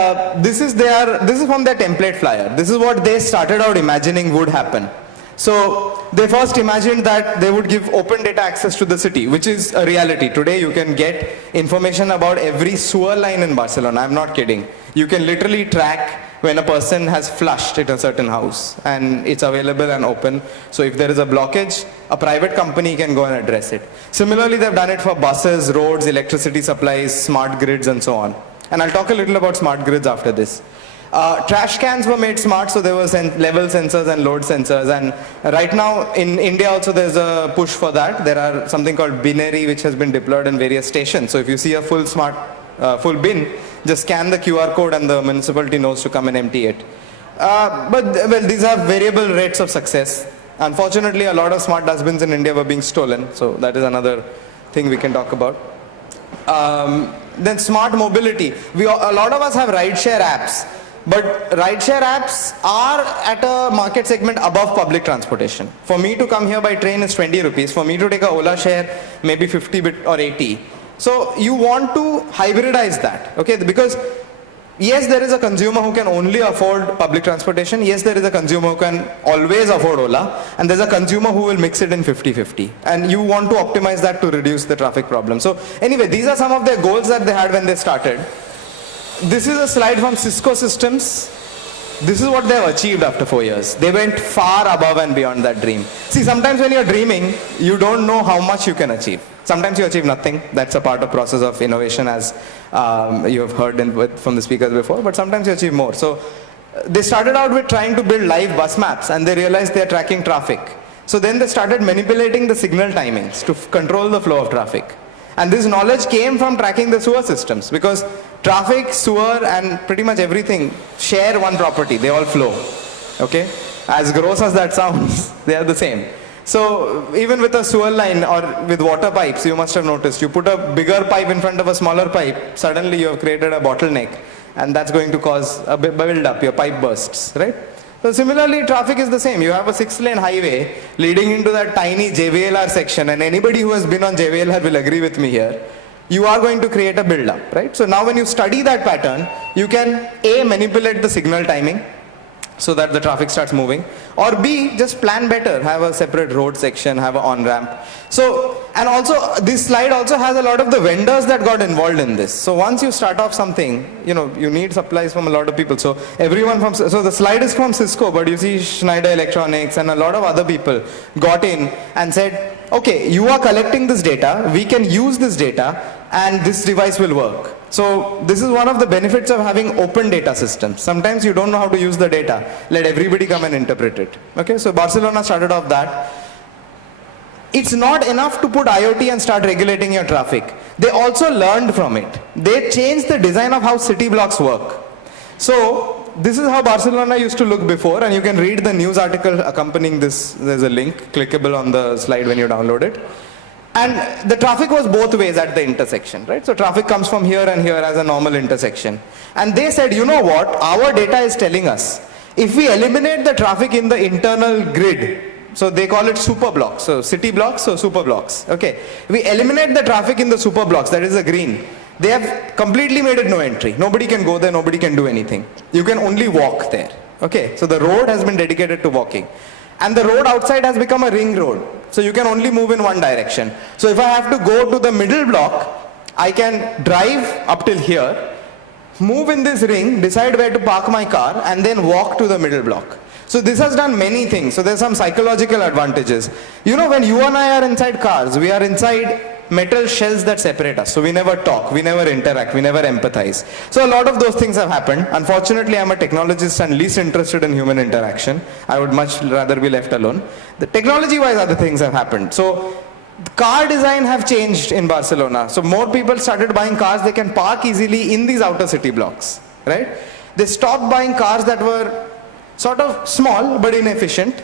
this is from their template flyer. This is what they started out imagining would happen. So they first imagined that they would give open data access to the city, which is a reality. Today you can get information about every sewer line in Barcelona. I'm not kidding. You can literally track when a person has flushed in a certain house, and it's available and open. So if there is a blockage, a private company can go and address it. Similarly, they've done it for buses, roads, electricity supplies, smart grids, and so on. And I'll talk a little about smart grids after this. Trash cans were made smart, so there were level sensors and load sensors. And right now in India also there's a push for that. There are something called binary which has been deployed in various stations. So if you see a full bin, just scan the QR code and the municipality knows to come and empty it. Well, these have variable rates of success. Unfortunately, a lot of smart dustbins in India were being stolen. So that is another thing we can talk about. Then smart mobility. A lot of us have rideshare apps, but rideshare apps are at a market segment above public transportation. For me to come here by train is 20 rupees. For me to take a Ola share, maybe 50 or 80. So you want to hybridize that, okay? Because yes, there is a consumer who can only afford public transportation. Yes, there is a consumer who can always afford Ola. And there's a consumer who will mix it in 50-50. And you want to optimize that to reduce the traffic problem. So anyway, these are some of their goals that they had when they started. This is a slide from Cisco Systems. This is what they have achieved after 4 years. They went far above and beyond that dream. See, sometimes when you're dreaming, you don't know how much you can achieve. Sometimes you achieve nothing. That's a part of process of innovation, as you have heard from the speakers before. But sometimes you achieve more. So they started out with trying to build live bus maps, and they realized they're tracking traffic. So then they started manipulating the signal timings to control the flow of traffic. And this knowledge came from tracking the sewer systems, because traffic, sewer, and pretty much everything share one property. They all flow. Okay? As gross as that sounds, they are the same. So even with a sewer line or with water pipes, you must have noticed, you put a bigger pipe in front of a smaller pipe, suddenly you have created a bottleneck, and that's going to cause a build up, your pipe bursts, right? So similarly, traffic is the same. You have a 6-lane highway leading into that tiny JVLR section, and anybody who has been on JVLR will agree with me here. You are going to create a build up, right? So now when you study that pattern, you can A, manipulate the signal timing, so that the traffic starts moving, or B, just plan better, have a separate road section, have an on-ramp. So, and also this slide also has a lot of the vendors that got involved in this. So once you start off something, you know, you need supplies from a lot of people. So everyone from, so the slide is from Cisco, but you see Schneider Electronics and a lot of other people got in and said, okay, you are collecting this data, we can use this data, and this device will work. So this is one of the benefits of having open data systems. Sometimes you don't know how to use the data. Let everybody come and interpret it. Okay, so Barcelona started off that. It's not enough to put IoT and start regulating your traffic. They also learned from it. They changed the design of how city blocks work. So this is how Barcelona used to look before, and you can read the news article accompanying this. There's a link clickable on the slide when you download it. And the traffic was both ways at the intersection, right? So traffic comes from here and here as a normal intersection. And they said, you know what? Our data is telling us, if we eliminate the traffic in the internal grid, so they call it super blocks, so city blocks, so super blocks, okay? We eliminate the traffic in the super blocks, that is the green. They have completely made it no entry. Nobody can go there, nobody can do anything. You can only walk there, okay? So the road has been dedicated to walking. And the road outside has become a ring road. So you can only move in one direction. So if I have to go to the middle block, I can drive up till here, move in this ring, decide where to park my car, and then walk to the middle block. So this has done many things. So there's some psychological advantages. You know, when you and I are inside cars, we are inside metal shells that separate us. So we never talk, we never interact, we never empathize. So a lot of those things have happened. Unfortunately, I'm a technologist and least interested in human interaction. I would much rather be left alone. The technology-wise, other things have happened. So car design have changed in Barcelona. So more people started buying cars they can park easily in these outer city blocks, right? They stopped buying cars that were sort of small but inefficient.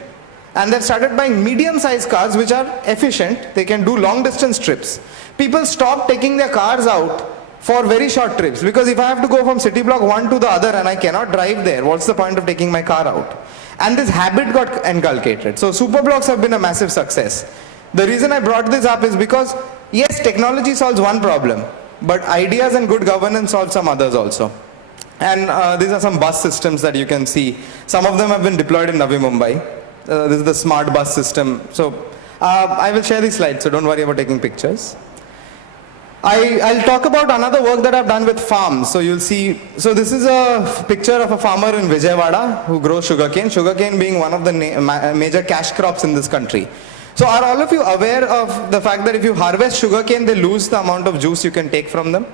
And they've started buying medium-sized cars which are efficient. They can do long-distance trips. People stop taking their cars out for very short trips, because if I have to go from city block 1 to the other and I cannot drive there, what's the point of taking my car out? And this habit got inculcated. So super blocks have been a massive success. The reason I brought this up is because, yes, technology solves one problem, but ideas and good governance solve some others also. And these are some bus systems that you can see. Some of them have been deployed in Navi Mumbai. This is the smart bus system. So I will share these slides, so don't worry about taking pictures. I'll talk about another work that I've done with farms. So you'll see, so this is a picture of a farmer in Vijayawada who grows sugarcane, sugarcane being one of the major cash crops in this country. So are all of you aware of the fact that if you harvest sugarcane, they lose the amount of juice you can take from them?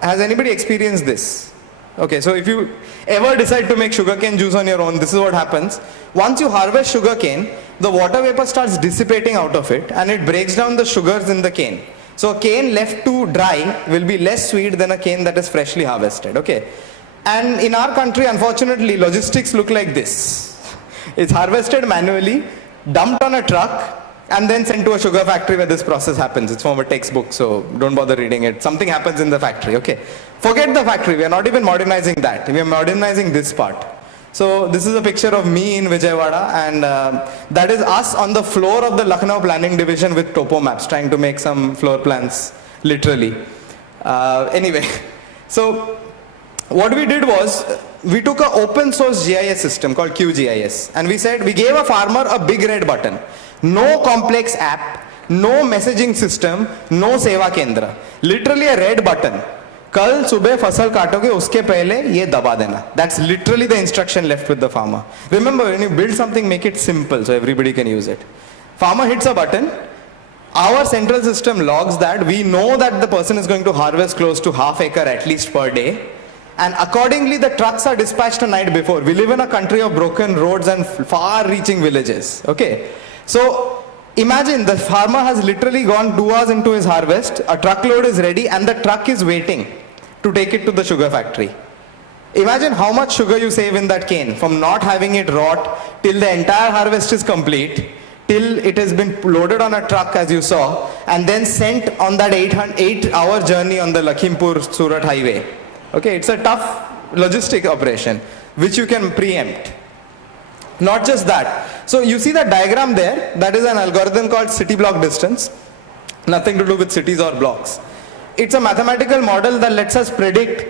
Has anybody experienced this? Okay, so if you ever decide to make sugarcane juice on your own, this is what happens. Once you harvest sugarcane, the water vapor starts dissipating out of it and it breaks down the sugars in the cane. So a cane left to dry will be less sweet than a cane that is freshly harvested, okay? And in our country, unfortunately, logistics look like this. It's harvested manually, dumped on a truck, and then sent to a sugar factory where this process happens. It's from a textbook, so don't bother reading it. Something happens in the factory, okay? Forget the factory, we are not even modernizing that. We are modernizing this part. So this is a picture of me in Vijayawada, and that is us on the floor of the Lucknow planning division with topo maps, trying to make some floor plans, literally. Anyway, so what we did was, we took an open source GIS system called QGIS, and we said, we gave a farmer a big red button. No complex app, no messaging system, no Seva Kendra. Literally a red button. कल सुबह फसल काटोगे उसके पहले ये दबा देना. That's literally the instruction left with the farmer. Remember, when you build something, make it simple so everybody can use it. Farmer hits a button. Our central system logs that. We know that the person is going to harvest close to ½ acre at least per day. And accordingly, the trucks are dispatched the night before. We live in a country of broken roads and far-reaching villages. Okay. So Imagine the farmer has literally gone 2 hours into his harvest, a truckload is ready and the truck is waiting to take it to the sugar factory. Imagine how much sugar you save in that cane from not having it rot till the entire harvest is complete, till it has been loaded on a truck as you saw, and then sent on that 8-hour journey on the Lakhimpur-Surat highway. Okay, it's a tough logistic operation which you can preempt. Not just that. So you see that diagram there, that is an algorithm called city block distance. Nothing to do with cities or blocks. It's a mathematical model that lets us predict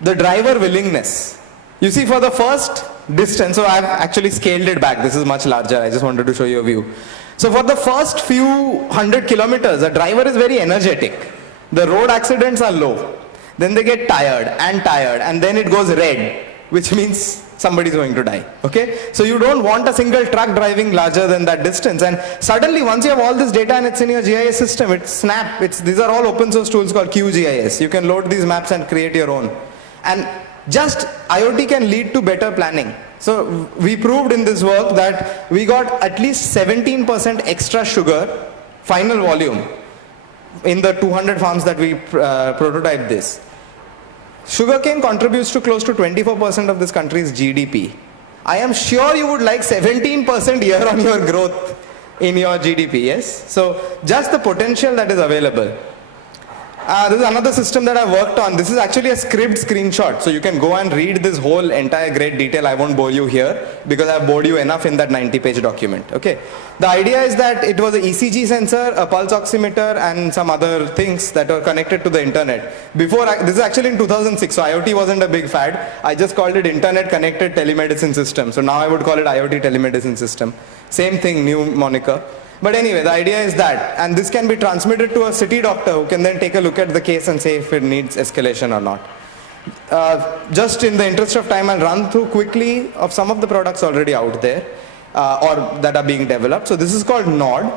the driver willingness. You see, for the first distance, so I've actually scaled it back. This is much larger. I just wanted to show you a view. So for the first few hundred kilometers, a driver is very energetic. The road accidents are low. Then they get tired, and then it goes red, which means somebody's going to die. Okay? So you don't want a single truck driving larger than that distance. And suddenly, once you have all this data and it's in your GIS system, it's Snap. These are all open source tools called QGIS. You can load these maps and create your own. And just IoT can lead to better planning. So we proved in this work that we got at least 17% extra sugar, final volume, in the 200 farms that we prototyped this. Sugarcane contributes to close to 24% of this country's GDP. I am sure you would like 17% year-on-year growth in your GDP, yes? So just the potential that is available. This is another system that I worked on. This is actually a script screenshot. So you can go and read this whole entire great detail. I won't bore you here because I've bored you enough in that 90-page document. Okay. The idea is that it was an ECG sensor, a pulse oximeter, and some other things that were connected to the internet. This is actually in 2006, so IoT wasn't a big fad. I just called it Internet Connected Telemedicine System. So now I would call it IoT Telemedicine System. Same thing, new moniker. But anyway, the idea is that, and this can be transmitted to a city doctor who can then take a look at the case and say if it needs escalation or not. Just in the interest of time, I'll run through quickly of some of the products already out there or that are being developed. So this is called Nod.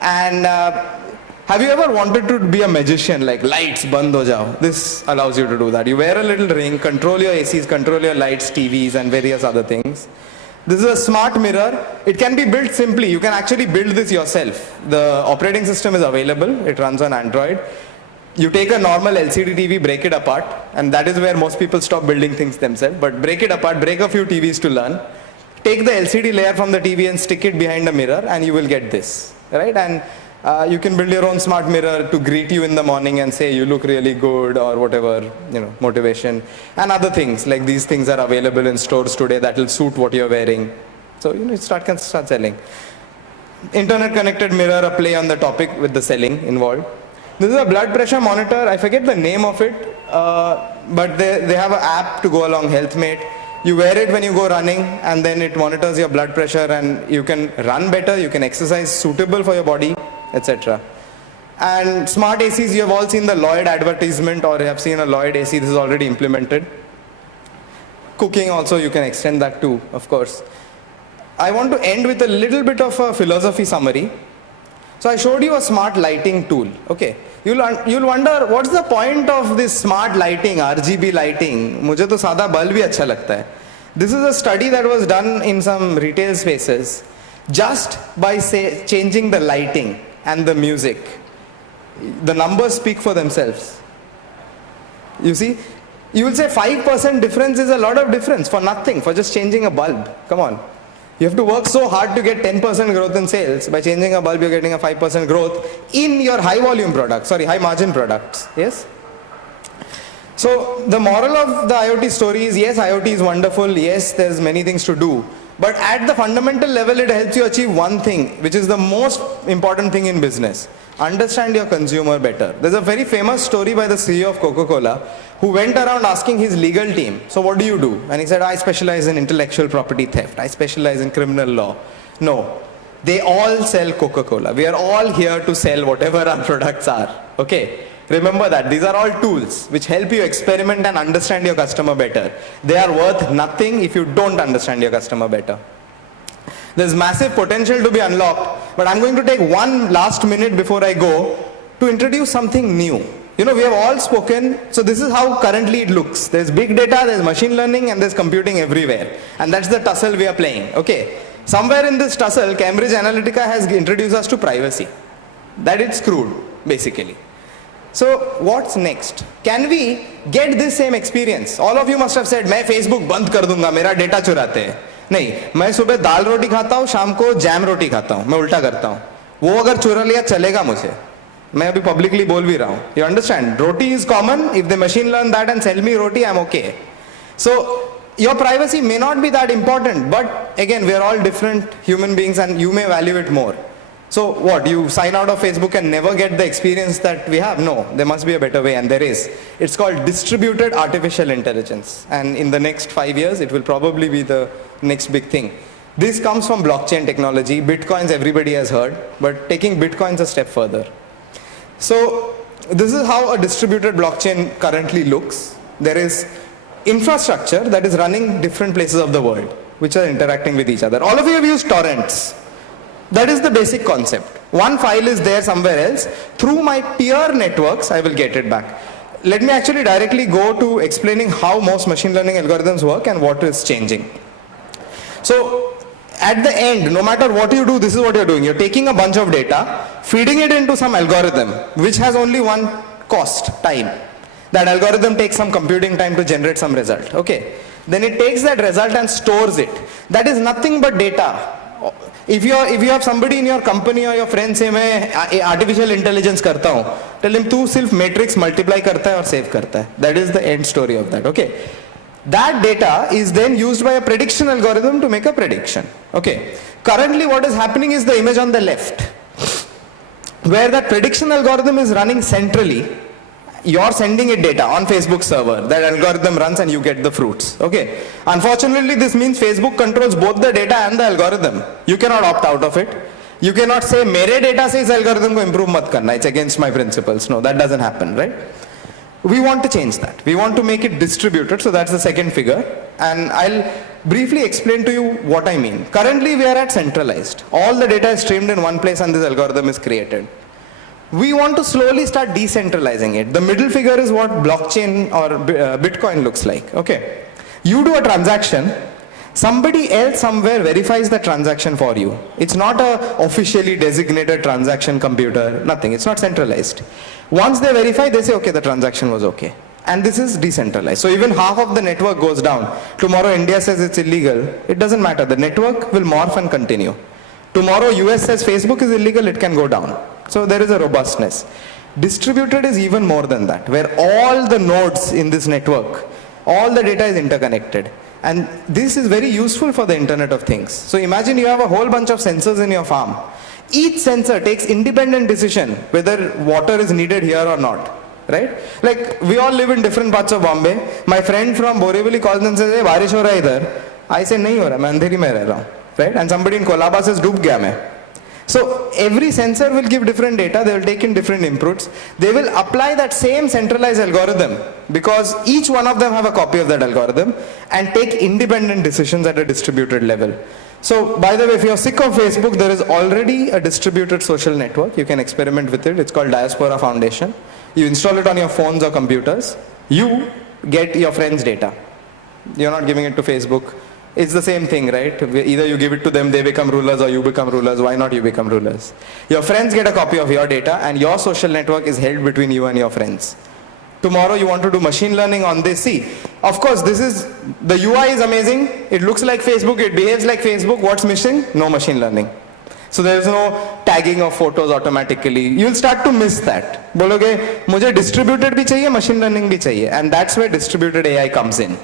And have you ever wanted to be a magician, like lights, band ho jao? This allows you to do that. You wear a little ring, control your ACs, control your lights, TVs, and various other things. This is a smart mirror. It can be built simply. You can actually build this yourself. The operating system is available. It runs on Android. You take a normal LCD TV, break it apart, and that is where most people stop building things themselves. But break it apart, break a few TVs to learn. Take the LCD layer from the TV and stick it behind a mirror, and you will get this, right? And you can build your own smart mirror to greet you in the morning and say you look really good or whatever, motivation. And other things, like these things are available in stores today that will suit what you're wearing. So, can start selling. Internet connected mirror, a play on the topic with the selling involved. This is a blood pressure monitor. I forget the name of it, but they have an app to go along, HealthMate. You wear it when you go running, and then it monitors your blood pressure, and you can run better, you can exercise suitable for your body, etc. And smart ACs, you have all seen the Lloyd advertisement, or you have seen a Lloyd AC. This is already implemented. Cooking also, you can extend that too, of course. I want to end with a little bit of a philosophy summary. So I showed you a smart lighting tool. Okay, you'll wonder what's the point of this smart lighting, RGB lighting. मुझे तो सादा bulb भी अच्छा लगता है. This is a study that was done in some retail spaces. Just by changing the lighting and the music, the numbers speak for themselves. You see, you will say 5% difference is a lot of difference for nothing, for just changing a bulb. Come on. You have to work so hard to get 10% growth in sales. By changing a bulb, you're getting a 5% growth in your high margin products. Yes? So the moral of the IoT story is, yes, IoT is wonderful. Yes, there's many things to do. But at the fundamental level, it helps you achieve one thing, which is the most important thing in business. Understand your consumer better. There's a very famous story by the CEO of Coca-Cola who went around asking his legal team, so what do you do? And he said, I specialize in intellectual property theft. I specialize in criminal law. No, they all sell Coca-Cola. We are all here to sell whatever our products are. Okay? Remember that. These are all tools which help you experiment and understand your customer better. They are worth nothing if you don't understand your customer better. There's massive potential to be unlocked, but I'm going to take one last minute before I go to introduce something new. We have all spoken, so this is how currently it looks. There's big data, there's machine learning, and there's computing everywhere. And that's the tussle we are playing. Okay. Somewhere in this tussle, Cambridge Analytica has introduced us to privacy. That it's screwed, basically. So what's next? Can we get this same experience? All of you must have said, मैं Facebook बंद कर दूंगा, मेरा data चुराते हैं. नहीं, मैं सुबह दाल रोटी खाता हूँ, शाम को जैम रोटी खाता हूँ, मैं उल्टा करता हूँ. वो अगर चुरा लिया चलेगा मुझे. मैं अभी पब्लिकली बोल भी रहा हूँ. You understand? Roti is common. If the machine learn that and sell me roti, I'm okay. So your privacy may not be that important, but again, we are all different human beings and you may value it more. So what, you sign out of Facebook and never get the experience that we have? No, there must be a better way, and there is. It's called distributed artificial intelligence, and in the next 5 years it will probably be the next big thing. This comes from blockchain technology. Bitcoins everybody has heard, but taking Bitcoins a step further. So this is how a distributed blockchain currently looks. There is infrastructure that is running different places of the world which are interacting with each other. All of you have used torrents. That is the basic concept. One file is there somewhere else. Through my peer networks, I will get it back. Let me actually directly go to explaining how most machine learning algorithms work and what is changing. So at the end, no matter what you do, this is what you're doing. You're taking a bunch of data, feeding it into some algorithm, which has only one cost, time. That algorithm takes some computing time to generate some result. Okay. Then it takes that result and stores it. That is nothing but data. If you have somebody in your company or your friend say मैं artificial intelligence करता हूँ, tell him तू सिर्फ matrix multiply करता है और save करता है. That is the end story of that. Okay. That data is then used by a prediction algorithm to make a prediction. Okay. Currently what is happening is the image on the left, where that prediction algorithm is running centrally. You're sending it data on Facebook server. That algorithm runs and you get the fruits. Okay. Unfortunately, this means Facebook controls both the data and the algorithm. You cannot opt out of it. You cannot say, मेरे data से इस algorithm को improve मत करना. It's against my principles. No, that doesn't happen, right? We want to change that. We want to make it distributed. So that's the second figure. And I'll briefly explain to you what I mean. Currently, we are at centralized. All the data is streamed in one place and this algorithm is created. We want to slowly start decentralizing it. The middle figure is what blockchain or Bitcoin looks like. Okay. You do a transaction, somebody else somewhere verifies the transaction for you. It's not a officially designated transaction computer, nothing. It's not centralized. Once they verify, they say, okay, the transaction was okay. And this is decentralized. So even half of the network goes down. Tomorrow India says it's illegal. It doesn't matter. The network will morph and continue. Tomorrow US says Facebook is illegal, it can go down. So there is a robustness. Distributed is even more than that, where all the nodes in this network, all the data is interconnected. And this is very useful for the Internet of Things. So imagine you have a whole bunch of sensors in your farm. Each sensor takes independent decision whether water is needed here or not. Right? Like we all live in different parts of Bombay. My friend from Borivali calls and says, hey, बारिश हो रहा है इधर. I say, नहीं हो रहा, मैं अंधेरी में रह रहा हूँ. Right? And somebody in Kolaba says, डूब गया मैं. So every sensor will give different data, they will take in different inputs. They will apply that same centralized algorithm because each one of them have a copy of that algorithm and take independent decisions at a distributed level. So by the way, if you're sick of Facebook, there is already a distributed social network. You can experiment with it. It's called Diaspora Foundation. You install it on your phones or computers. You get your friends' data. You're not giving it to Facebook. It's the same thing, right? Either you give it to them, they become rulers, or you become rulers. Why not you become rulers? Your friends get a copy of your data and your social network is held between you and your friends. Tomorrow you want to do machine learning on this. See, of course, the UI is amazing. It looks like Facebook, it behaves like Facebook. What's missing? No machine learning. So there is no tagging of photos automatically. You'll start to miss that. बोलोगे, मुझे distributed भी चाहिए, machine learning भी चाहिए. And that's where distributed AI comes in.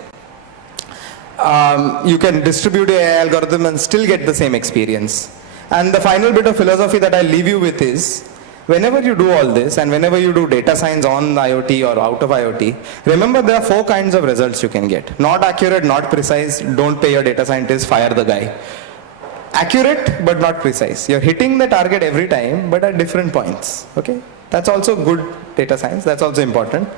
You can distribute your AI algorithm and still get the same experience. And the final bit of philosophy that I'll leave you with is, whenever you do all this and whenever you do data science on IoT or out of IoT, remember there are 4 kinds of results you can get. Not accurate, not precise, don't pay your data scientist, fire the guy. Accurate but not precise. You're hitting the target every time but at different points. Okay? That's also good data science, that's also important.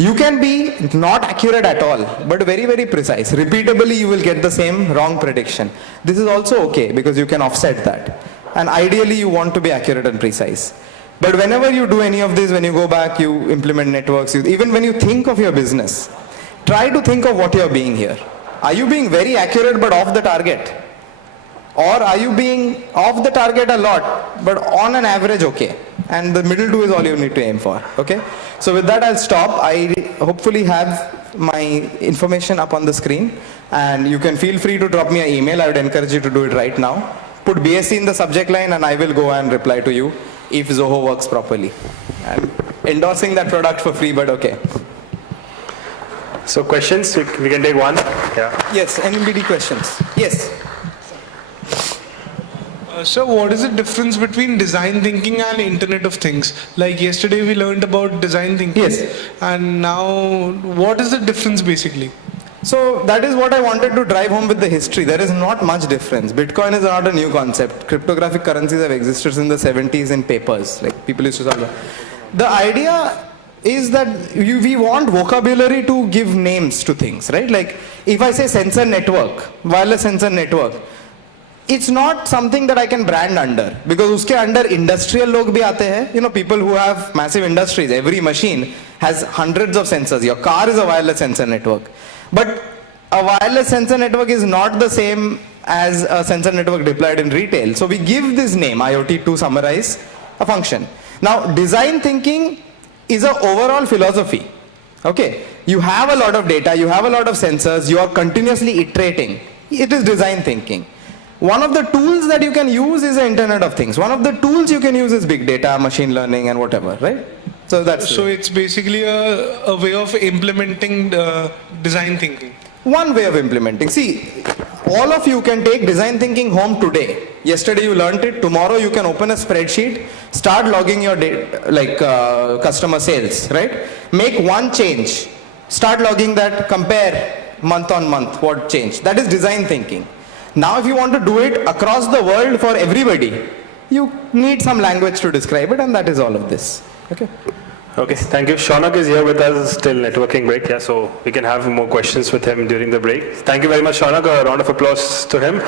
You can be not accurate at all, but very, very precise. Repeatably, you will get the same wrong prediction. This is also okay because you can offset that. And ideally, you want to be accurate and precise. But whenever you do any of this, when you go back, you implement networks, even when you think of your business, try to think of what you're being here. Are you being very accurate but off the target? Or are you being off the target a lot, but on an average okay? And the middle two is all you need to aim for, okay? So with that, I'll stop. I hopefully have my information up on the screen, and you can feel free to drop me an email. I would encourage you to do it right now. Put BSc in the subject line, and I will go and reply to you if Zoho works properly. I'm endorsing that product for free, but okay. So questions, we can take one. Yeah. Yes, anybody questions? Yes. So what is the difference between design thinking and Internet of Things? Like yesterday we learned about design thinking. Yes. And now what is the difference basically? So that is what I wanted to drive home with the history. There is not much difference. Bitcoin is not a new concept. Cryptographic currencies have existed since the 70s in papers. Like people used to solve that. The idea is that we want vocabulary to give names to things, right? Like if I say sensor network, wireless sensor network, it's not something that I can brand under, because uske under industrial log bhi aate hai. You know, people who have massive industries, every machine has hundreds of sensors. Your car is a wireless sensor network. But a wireless sensor network is not the same as a sensor network deployed in retail. So we give this name, IoT, to summarize a function. Now, design thinking is an overall philosophy. Okay, you have a lot of data, you have a lot of sensors, you are continuously iterating. It is design thinking. One of the tools that you can use is the Internet of Things. One of the tools you can use is big data, machine learning, and whatever, right? So that's so it's basically a way of implementing design thinking. One way of implementing. See, all of you can take design thinking home today. Yesterday you learned it. Tomorrow you can open a spreadsheet, start logging your data, like customer sales, right? Make one change, start logging that, compare month on month what changed. That is design thinking. Now if you want to do it across the world for everybody, you need some language to describe it, and that is all of this. Okay. Okay, thank you. Shaunak is here with us till networking break, yeah, so we can have more questions with him during the break. Thank you very much, Shaunak. A round of applause to him.